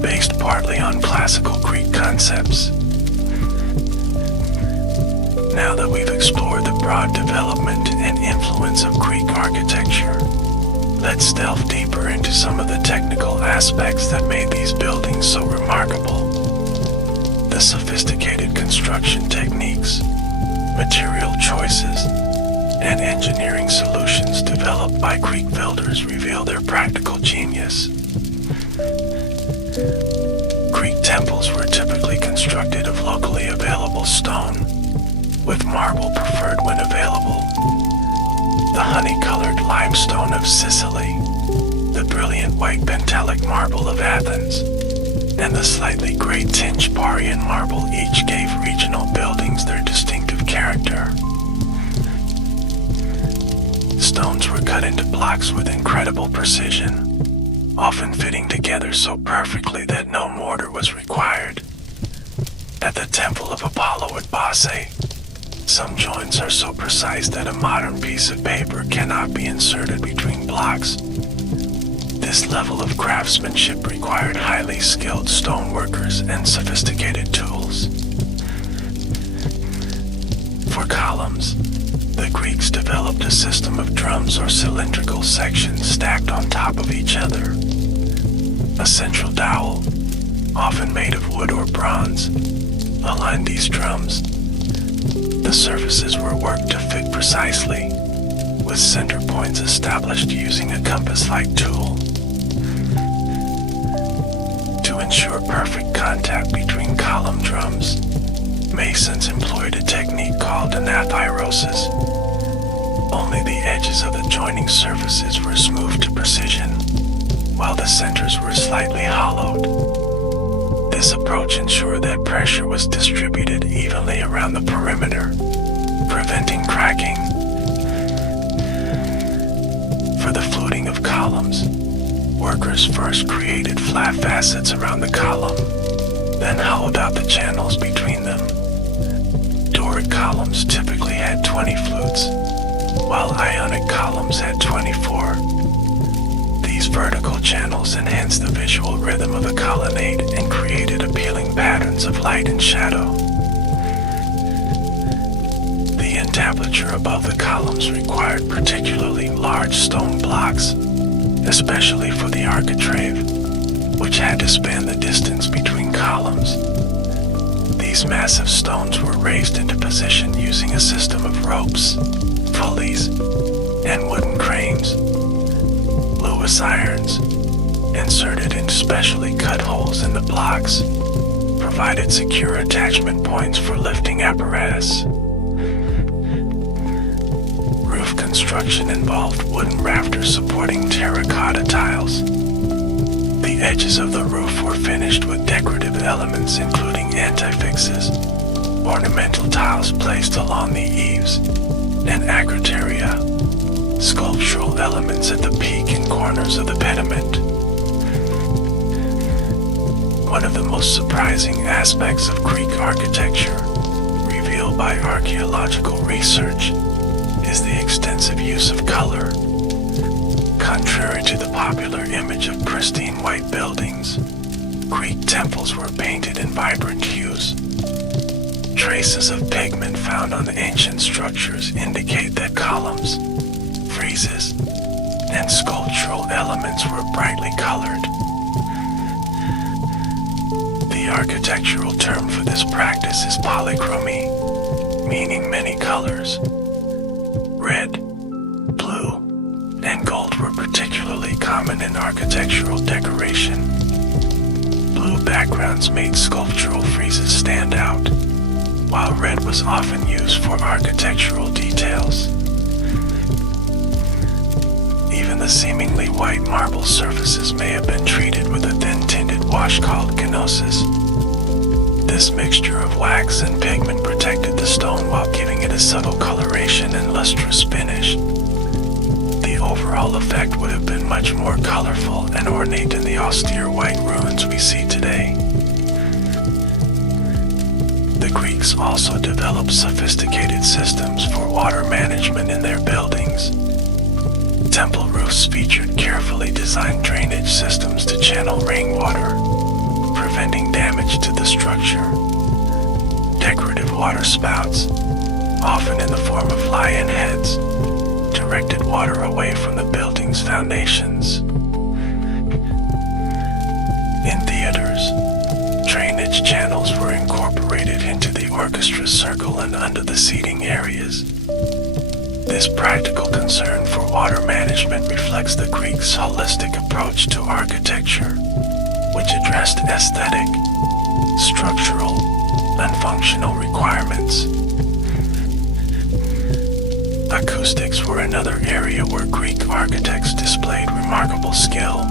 based partly on classical Greek concepts. Now that we've explored the broad development and influence of Greek architecture, let's delve deeper into some of the technical aspects that made these buildings so remarkable. The sophisticated construction techniques, material choices, and engineering solutions developed by Greek builders reveal their practical genius. Greek temples were typically constructed of locally available stone, with marble preferred when available. The honey-colored limestone of Sicily, the brilliant white Pentelic marble of Athens, and the slightly gray tinged Parian marble each gave regional buildings their distinctive character. Stones were cut into blocks with incredible precision, often fitting together so perfectly that no mortar was required. At the Temple of Apollo at Basse, some joints are so precise that a modern piece of paper cannot be inserted between blocks. This level of craftsmanship required highly skilled stoneworkers and sophisticated tools. For columns, the Greeks developed a system of drums or cylindrical sections stacked on top of each other. A central dowel, often made of wood or bronze, aligned these drums. The surfaces were worked to fit precisely, with center points established using a compass-like tool. To ensure perfect contact between column drums, masons employed a technique called anathyrosis. Only the edges of the joining surfaces were smoothed to precision, while the centers were slightly hollowed. This approach ensured that pressure was distributed evenly around the perimeter, preventing cracking. Workers first created flat facets around the column, then hollowed out the channels between them. Doric columns typically had 20 flutes, while Ionic columns had 24. These vertical channels enhanced the visual rhythm of the colonnade and created appealing patterns of light and shadow. The entablature above the columns required particularly large stone blocks, especially for the architrave, which had to span the distance between columns. These massive stones were raised into position using a system of ropes, pulleys, and wooden cranes. Lewis irons, inserted in specially cut holes in the blocks, provided secure attachment points for lifting apparatus. Roof construction involved wooden rafters supporting terracotta tiles. The edges of the roof were finished with decorative elements including antifixes, ornamental tiles placed along the eaves, and acroteria, sculptural elements at the peak and corners of the pediment. One of the most surprising aspects of Greek architecture, revealed by archaeological research, is the extensive use of color. Contrary to the popular image of pristine white buildings, Greek temples were painted in vibrant hues. Traces of pigment found on ancient structures indicate that columns, friezes, and sculptural elements were brightly colored. The architectural term for this practice is polychromy, meaning many colors. Red, blue, and gold were particularly common in architectural decoration. Blue backgrounds made sculptural friezes stand out, while red was often used for architectural details. Even the seemingly white marble surfaces may have been treated with a thin-tinted wash called kenosis. This mixture of wax and pigment protected the stone while giving it a subtle coloration and lustrous finish. The overall effect would have been much more colorful and ornate than the austere white ruins we see today. The Greeks also developed sophisticated systems for water management in their buildings. Temple roofs featured carefully designed drainage systems to channel rainwater, preventing damage to the structure. Decorative water spouts, often in the form of lion heads, directed water away from the building's foundations. In theaters, drainage channels were incorporated into the orchestra circle and under the seating areas. This practical concern for water management reflects the Greeks' holistic approach to architecture, which addressed aesthetic, structural, and functional requirements. Acoustics were another area where Greek architects displayed remarkable skill.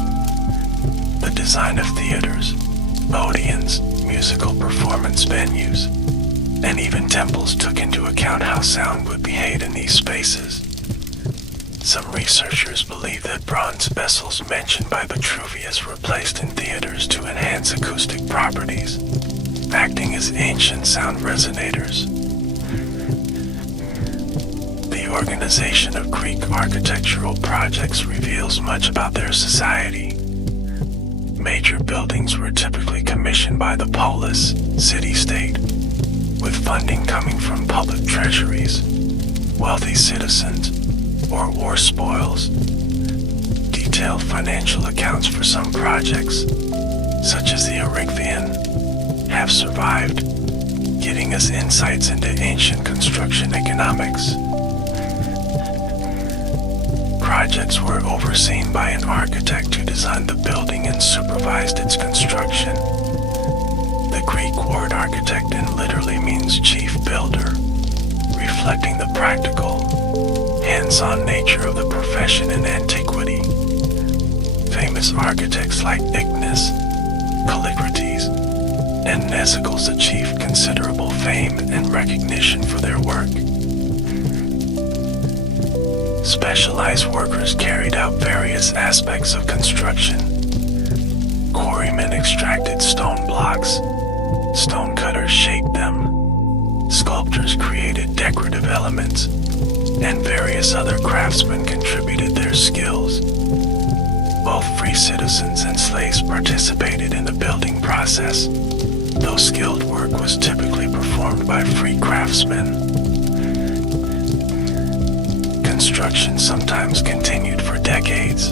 The design of theaters, Odeons, musical performance venues, and even temples took into account how sound would behave in these spaces. Some researchers believe that bronze vessels mentioned by Vitruvius were placed in theaters to enhance acoustic properties, acting as ancient sound resonators. The organization of Greek architectural projects reveals much about their society. Major buildings were typically commissioned by the polis, city-state, with funding coming from public treasuries, wealthy citizens, or war spoils. Detailed financial accounts for some projects, such as the Erechtheion, have survived, giving us insights into ancient construction economics. Projects were overseen by an architect who designed the building and supervised its construction. The Greek word architecton literally means chief builder, reflecting the practical, hands-on nature of the profession in antiquity. Famous architects like Ignis, Callicrates, and Nesicles achieved considerable fame and recognition for their work. Specialized workers carried out various aspects of construction. Quarrymen extracted stone blocks. Stonecutters shaped them. Sculptors created decorative elements, and various other craftsmen contributed their skills. Both free citizens and slaves participated in the building process, though skilled work was typically performed by free craftsmen. Construction sometimes continued for decades,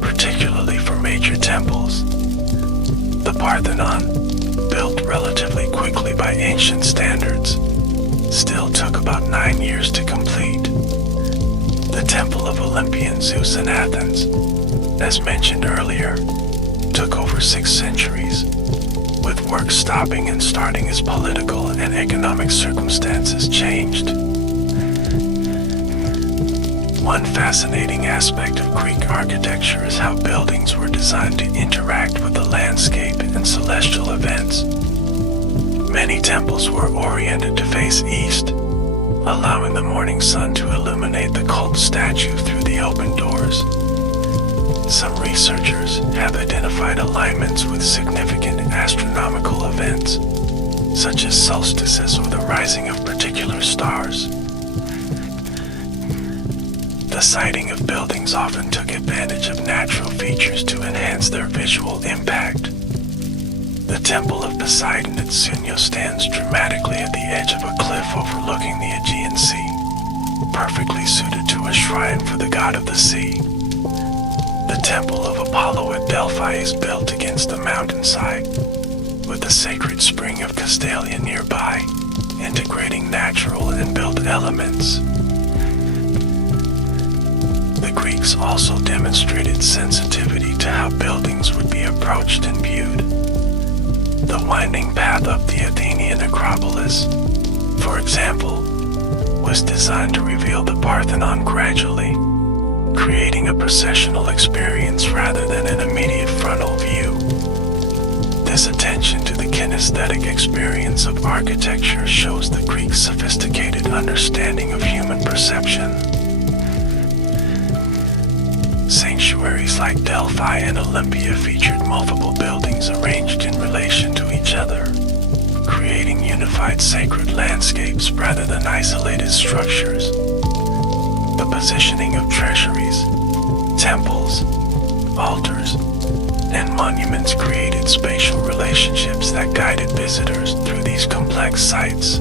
particularly for major temples. The Parthenon, built relatively quickly by ancient standards, still took about 9 years to complete. The Temple of Olympian Zeus in Athens, as mentioned earlier, took over 6 centuries, with work stopping and starting as political and economic circumstances changed. One fascinating aspect of Greek architecture is how buildings were designed to interact with the landscape and celestial events. Many temples were oriented to face east, allowing the morning sun to illuminate the cult statue through the open doors. Some researchers have identified alignments with significant astronomical events, such as solstices or the rising of particular stars. The siting of buildings often took advantage of natural features to enhance their visual impact. The Temple of Poseidon at Sunio stands dramatically at the edge of a cliff overlooking the Aegean Sea, perfectly suited to a shrine for the god of the sea. The Temple of Apollo at Delphi is built against the mountainside, with the sacred spring of Castalia nearby, integrating natural and built elements. The Greeks also demonstrated sensitivity to how buildings would be approached and viewed. The winding path up the Athenian Acropolis, for example, was designed to reveal the Parthenon gradually, creating a processional experience rather than an immediate frontal view. This attention to the kinesthetic experience of architecture shows the Greeks' sophisticated understanding of human perception. Sanctuaries like Delphi and Olympia featured multiple buildings arranged in relation to each other, creating unified sacred landscapes rather than isolated structures. The positioning of treasuries, temples, altars, and monuments created spatial relationships that guided visitors through these complex sites.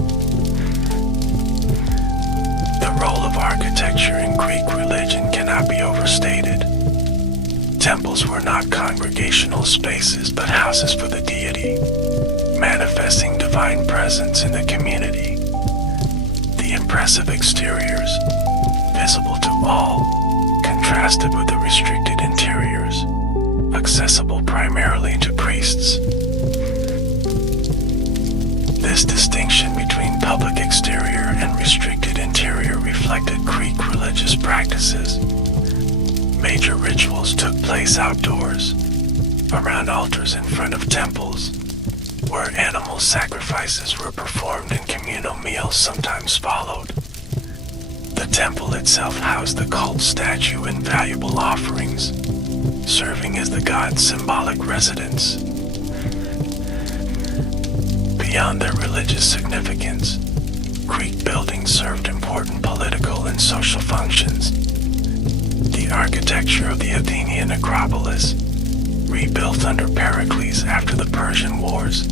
The role of architecture in Greek religion cannot be overstated. Temples were not congregational spaces but houses for the deity, manifesting divine presence in the community. The impressive exteriors, visible to all, contrasted with the restricted interiors, accessible primarily to priests. This distinction between public exterior and restricted interior reflected Greek religious practices. Major rituals took place outdoors, around altars in front of temples, where animal sacrifices were performed and communal meals sometimes followed. The temple itself housed the cult statue and valuable offerings, serving as the god's symbolic residence. Beyond their religious significance, Greek buildings served important political and social functions. The architecture of the Athenian Acropolis, rebuilt under Pericles after the Persian Wars,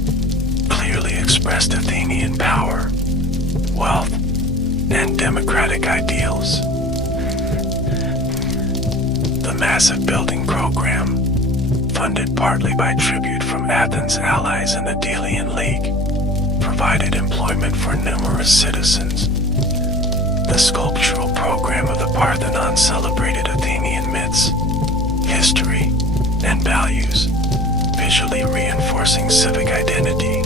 clearly expressed Athenian power, wealth, and democratic ideals. The massive building program, funded partly by tribute from Athens' allies in the Delian League, provided employment for numerous citizens. The sculptural program of the Parthenon celebrated Athenian myths, history, and values, visually reinforcing civic identity.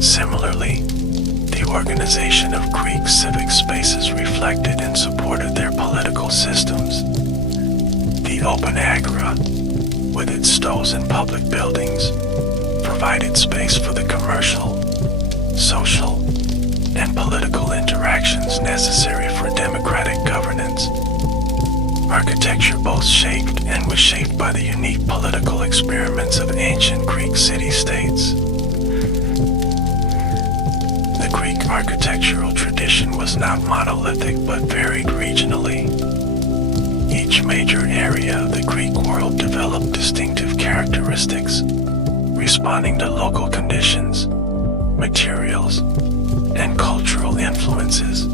Similarly, the organization of Greek civic spaces reflected and supported their political systems. The open agora, with its stalls and public buildings, provided space for the commercial, social, and political interactions necessary for democratic governance. Architecture both shaped and was shaped by the unique political experiments of ancient Greek city-states. The Greek architectural tradition was not monolithic but varied regionally. Each major area of the Greek world developed distinctive characteristics, responding to local conditions, materials, and cultural influences.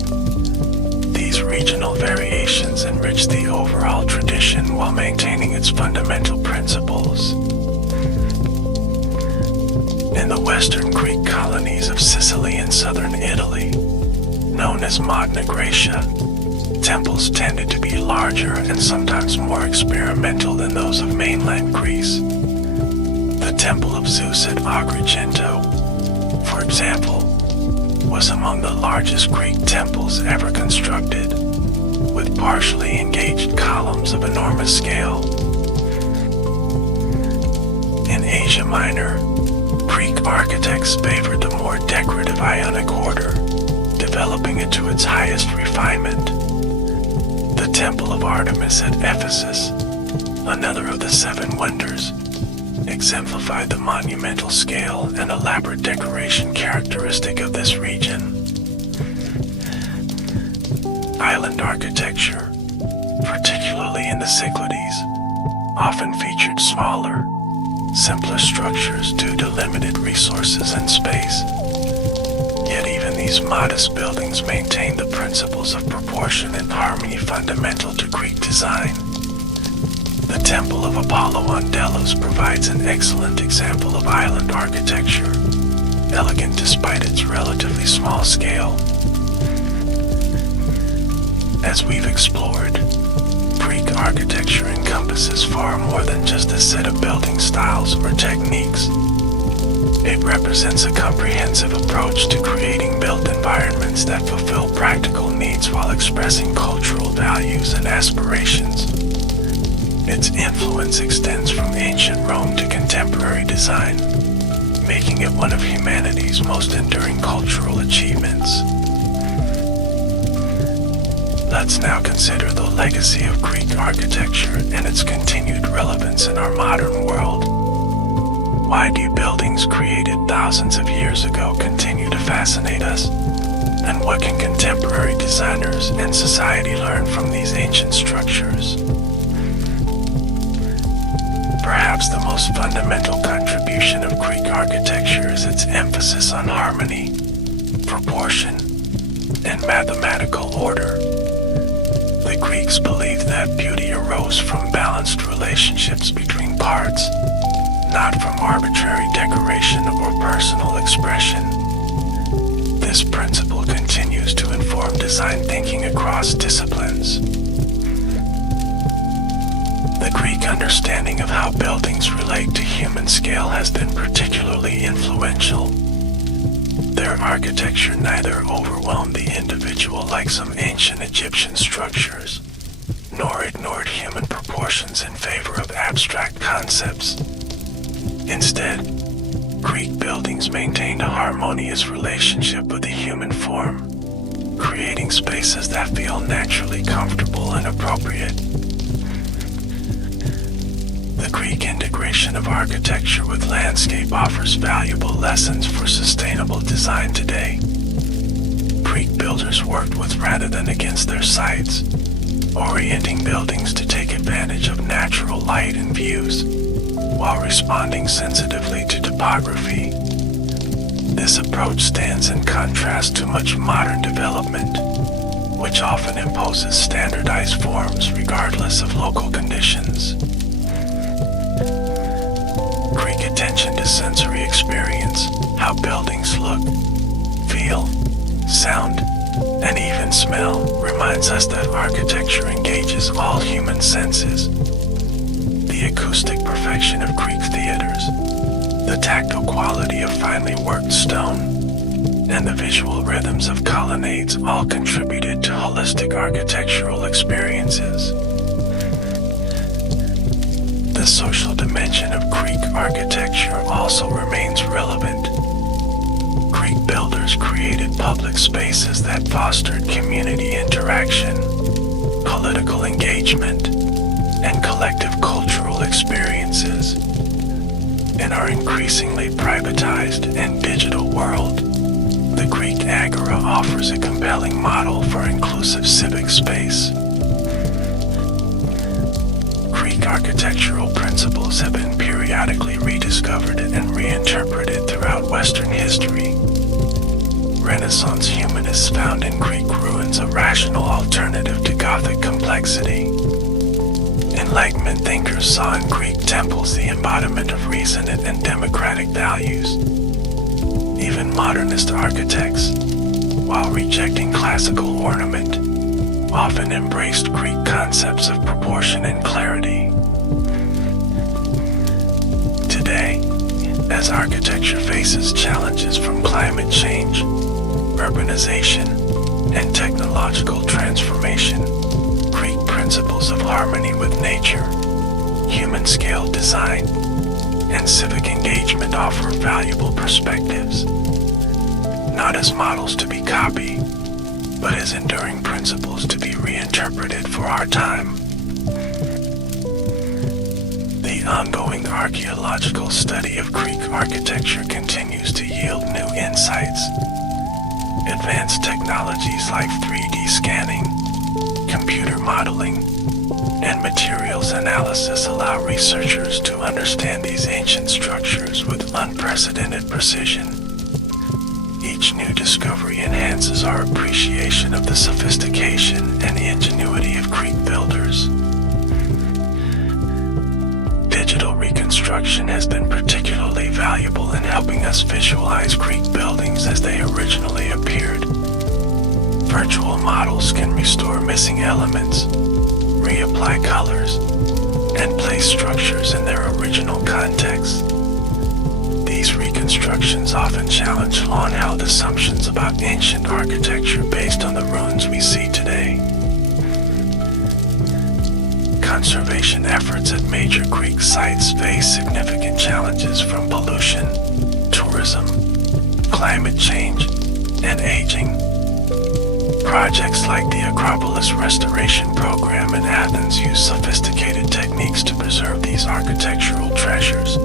These regional variations enrich the overall tradition while maintaining its fundamental principles. In the western Greek colonies of Sicily and southern Italy, known as Magna Graecia, temples tended to be larger and sometimes more experimental than those of mainland Greece. The Temple of Zeus at Agrigento, for example, was among the largest Greek temples ever constructed, with partially engaged columns of enormous scale. In Asia Minor, Greek architects favored the more decorative Ionic order, developing it to its highest refinement. The Temple of Artemis at Ephesus, another of the seven wonders, exemplified the monumental scale and elaborate decoration characteristic of this region. Island architecture, particularly in the Cyclades, often featured smaller, simpler structures due to limited resources and space. Yet even these modest buildings maintained the principles of proportion and harmony fundamental to Greek design. The Temple of Apollo on Delos provides an excellent example of island architecture, elegant despite its relatively small scale. As we've explored, Greek architecture encompasses far more than just a set of building styles or techniques. It represents a comprehensive approach to creating built environments that fulfill practical needs while expressing cultural values and aspirations. Its influence extends from ancient Rome to contemporary design, making it one of humanity's most enduring cultural achievements. Let's now consider the legacy of Greek architecture and its continued relevance in our modern world. Why do buildings created thousands of years ago continue to fascinate us? And what can contemporary designers and society learn from these ancient structures? Perhaps the most fundamental contribution of Greek architecture is its emphasis on harmony, proportion, and mathematical order. The Greeks believed that beauty arose from balanced relationships between parts, not from arbitrary decoration or personal expression. This principle continues to inform design thinking across disciplines. The Greek understanding of how buildings relate to human scale has been particularly influential. Their architecture neither overwhelmed the individual like some ancient Egyptian structures, nor ignored human proportions in favor of abstract concepts. Instead, Greek buildings maintained a harmonious relationship with the human form, creating spaces that feel naturally comfortable and appropriate. The Greek integration of architecture with landscape offers valuable lessons for sustainable design today. Greek builders worked with rather than against their sites, orienting buildings to take advantage of natural light and views, while responding sensitively to topography. This approach stands in contrast to much modern development, which often imposes standardized forms regardless of local conditions. Greek attention to sensory experience, how buildings look, feel, sound, and even smell, reminds us that architecture engages all human senses. The acoustic perfection of Greek theaters, the tactile quality of finely worked stone, and the visual rhythms of colonnades all contributed to holistic architectural experiences. The social dimension of Greek architecture also remains relevant. Greek builders builders created public spaces that fostered community interaction, political engagement, and collective cultural experiences. In our increasingly privatized and digital world, the Greek agora offers a compelling model for inclusive civic space. Greek architectural principles have been periodically rediscovered and reinterpreted throughout Western history. Renaissance humanists found in Greek ruins a rational alternative to Gothic complexity. Enlightenment thinkers saw in Greek temples the embodiment of reason and democratic values. Even modernist architects, while rejecting classical ornament, often embraced Greek concepts of proportion and clarity. Today, as architecture faces challenges from climate change, urbanization, and technological transformation, Greek principles of harmony with nature, human-scale design, and civic engagement offer valuable perspectives, not as models to be copied, but as enduring principles to be reinterpreted for our time. The ongoing archaeological study of Greek architecture continues to yield new insights. Advanced technologies like 3D scanning, computer modeling, and materials analysis allow researchers to understand these ancient structures with unprecedented precision. Each new discovery enhances our appreciation of the sophistication and ingenuity of Greek builders. Digital reconstruction has been particularly valuable in helping us visualize Greek buildings as they originally appeared. Virtual models can restore missing elements, reapply colors, and place structures in their original context. These reconstructions often challenge long-held assumptions about ancient architecture based on the ruins we see today. Conservation efforts at major Greek sites face significant challenges from pollution, tourism, climate change, and aging. Projects like the Acropolis Restoration Program in Athens use sophisticated techniques to preserve these architectural treasures,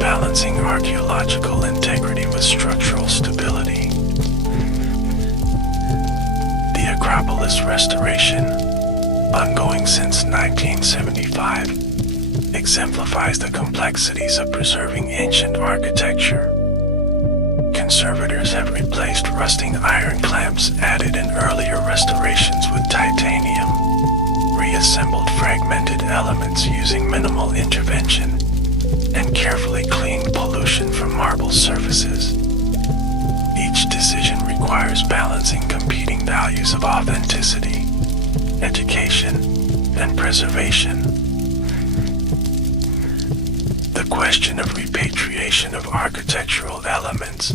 balancing archaeological integrity with structural stability. The Acropolis Restoration, ongoing since 1975, exemplifies the complexities of preserving ancient architecture. Conservators have replaced rusting iron clamps added in earlier restorations with titanium, reassembled fragmented elements using minimal intervention, and carefully cleaned pollution from marble surfaces. Each decision requires balancing competing values of authenticity, education, and preservation. The question of repatriation of architectural elements,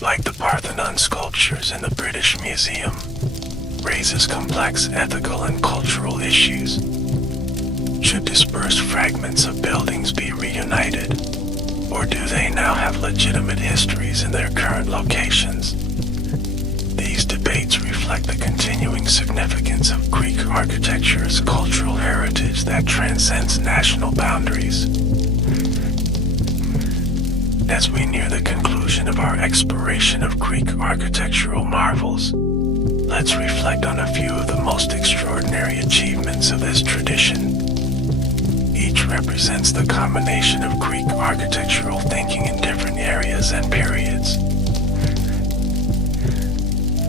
like the Parthenon sculptures in the British Museum, raises complex ethical and cultural issues. Should dispersed fragments of buildings be reunited, or do they now have legitimate histories in their current locations? These debates reflect the continuing significance of Greek architecture's cultural heritage that transcends national boundaries. As we near the conclusion of our exploration of Greek architectural marvels, let's reflect on a few of the most extraordinary achievements of this tradition. Each represents the combination of Greek architectural thinking in different areas and periods.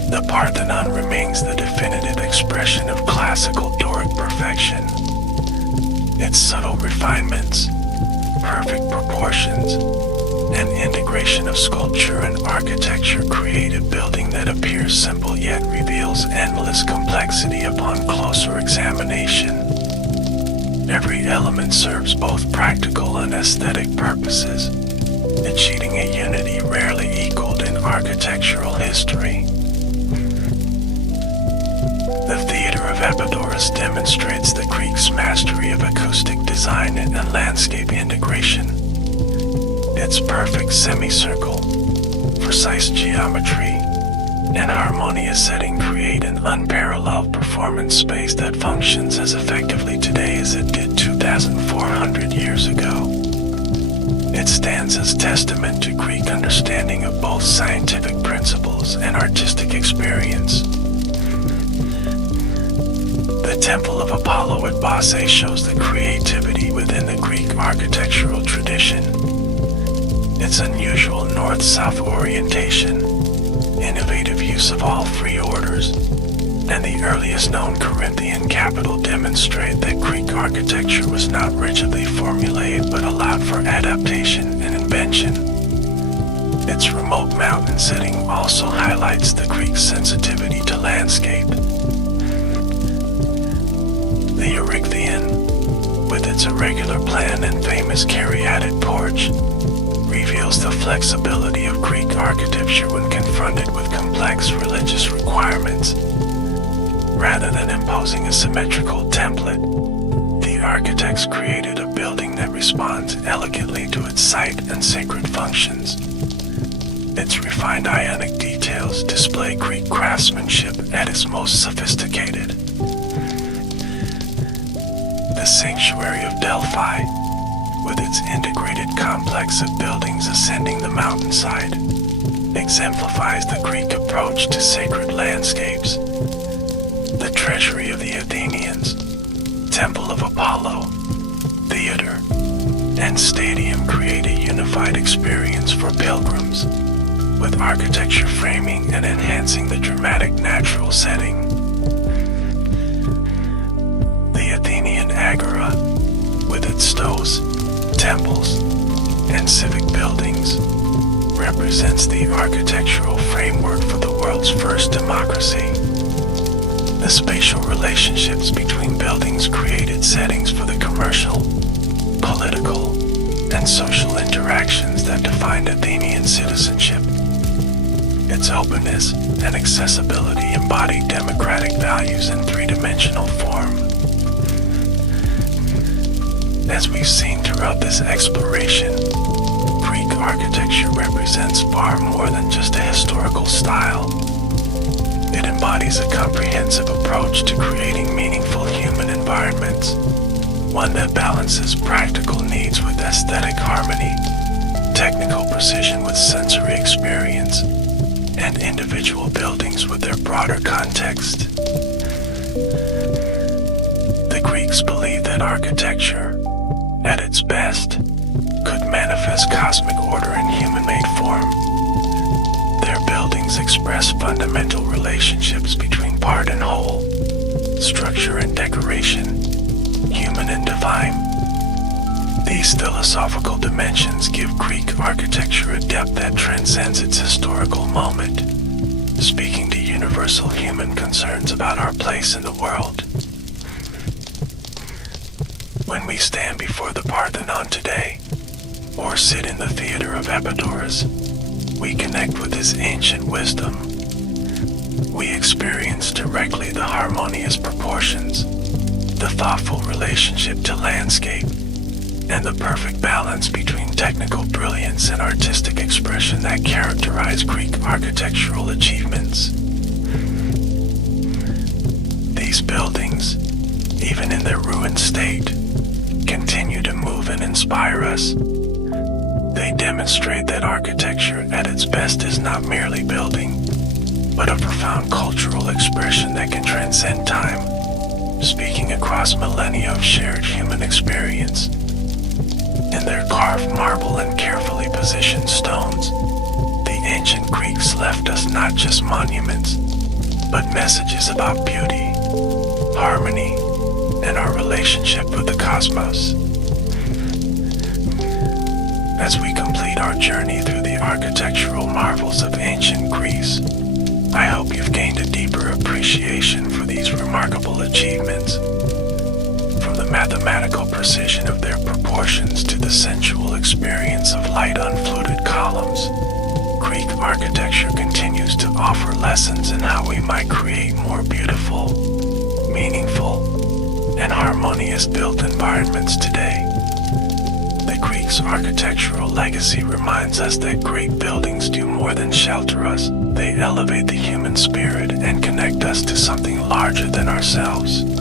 The Parthenon remains the definitive expression of classical Doric perfection. Its subtle refinements, perfect proportions, and integration of sculpture and architecture create a building that appears simple yet reveals endless complexity upon closer examination. Every element serves both practical and aesthetic purposes, achieving a unity rarely equaled in architectural history. The Theater of Epidaurus demonstrates the Greeks' mastery of acoustic design and landscape integration. Its perfect semicircle, precise geometry and harmonious setting create an unparalleled performance space that functions as effectively today as it did 2,400 years ago. It stands as testament to Greek understanding of both scientific principles and artistic experience. The Temple of Apollo at Amazes shows the creativity within the Greek architectural tradition. Its unusual north-south orientation, innovative use of all three orders, and the earliest known Corinthian capital demonstrate that Greek architecture was not rigidly formulaic but allowed for adaptation and invention. Its remote mountain setting also highlights the Greek sensitivity to landscape. The Erechtheion, with its irregular plan and famous caryatid porch, reveals the flexibility of Greek architecture when confronted with complex religious requirements. Rather than imposing a symmetrical template, the architects created a building that responds elegantly to its site and sacred functions. Its refined ionic details display Greek craftsmanship at its most sophisticated. The sanctuary of Delphi, with its integrated complex of buildings ascending the mountainside, exemplifies the Greek approach to sacred landscapes. The treasury of the Athenians, Temple of Apollo, theater, and stadium create a unified experience for pilgrims, with architecture framing and enhancing the dramatic natural setting. The Athenian Agora, with its stoves, temples, and civic buildings, represents the architectural framework for the world's first democracy. The spatial relationships between buildings created settings for the commercial, political, and social interactions that defined Athenian citizenship. Its openness and accessibility embodied democratic values in three-dimensional form. As we've seen throughout this exploration, Greek architecture represents far more than just a historical style. It embodies a comprehensive approach to creating meaningful human environments, one that balances practical needs with aesthetic harmony, technical precision with sensory experience, and individual buildings with their broader context. The Greeks believed that architecture, at its best, could manifest cosmic order in human-made form. Their buildings express fundamental relationships between part and whole, structure and decoration, human and divine. These philosophical dimensions give Greek architecture a depth that transcends its historical moment, speaking to universal human concerns about our place in the world. When we stand before the Parthenon today, or sit in the theater of Epidaurus, we connect with his ancient wisdom. We experience directly the harmonious proportions, the thoughtful relationship to landscape, and the perfect balance between technical brilliance and artistic expression that characterize Greek architectural achievements. These buildings, even in their ruined state, continue to move and inspire us. They demonstrate that architecture at its best is not merely building, but a profound cultural expression that can transcend time, speaking across millennia of shared human experience. In their carved marble and carefully positioned stones, the ancient Greeks left us not just monuments, but messages about beauty, harmony, and our relationship with the cosmos. As we complete our journey through the architectural marvels of ancient Greece, I hope you've gained a deeper appreciation for these remarkable achievements. From the mathematical precision of their proportions to the sensual experience of light unfluted columns, Greek architecture continues to offer lessons in how we might create more beautiful, meaningful, and harmonious built environments today. The Creek's architectural legacy reminds us that great buildings do more than shelter us. They elevate the human spirit and connect us to something larger than ourselves.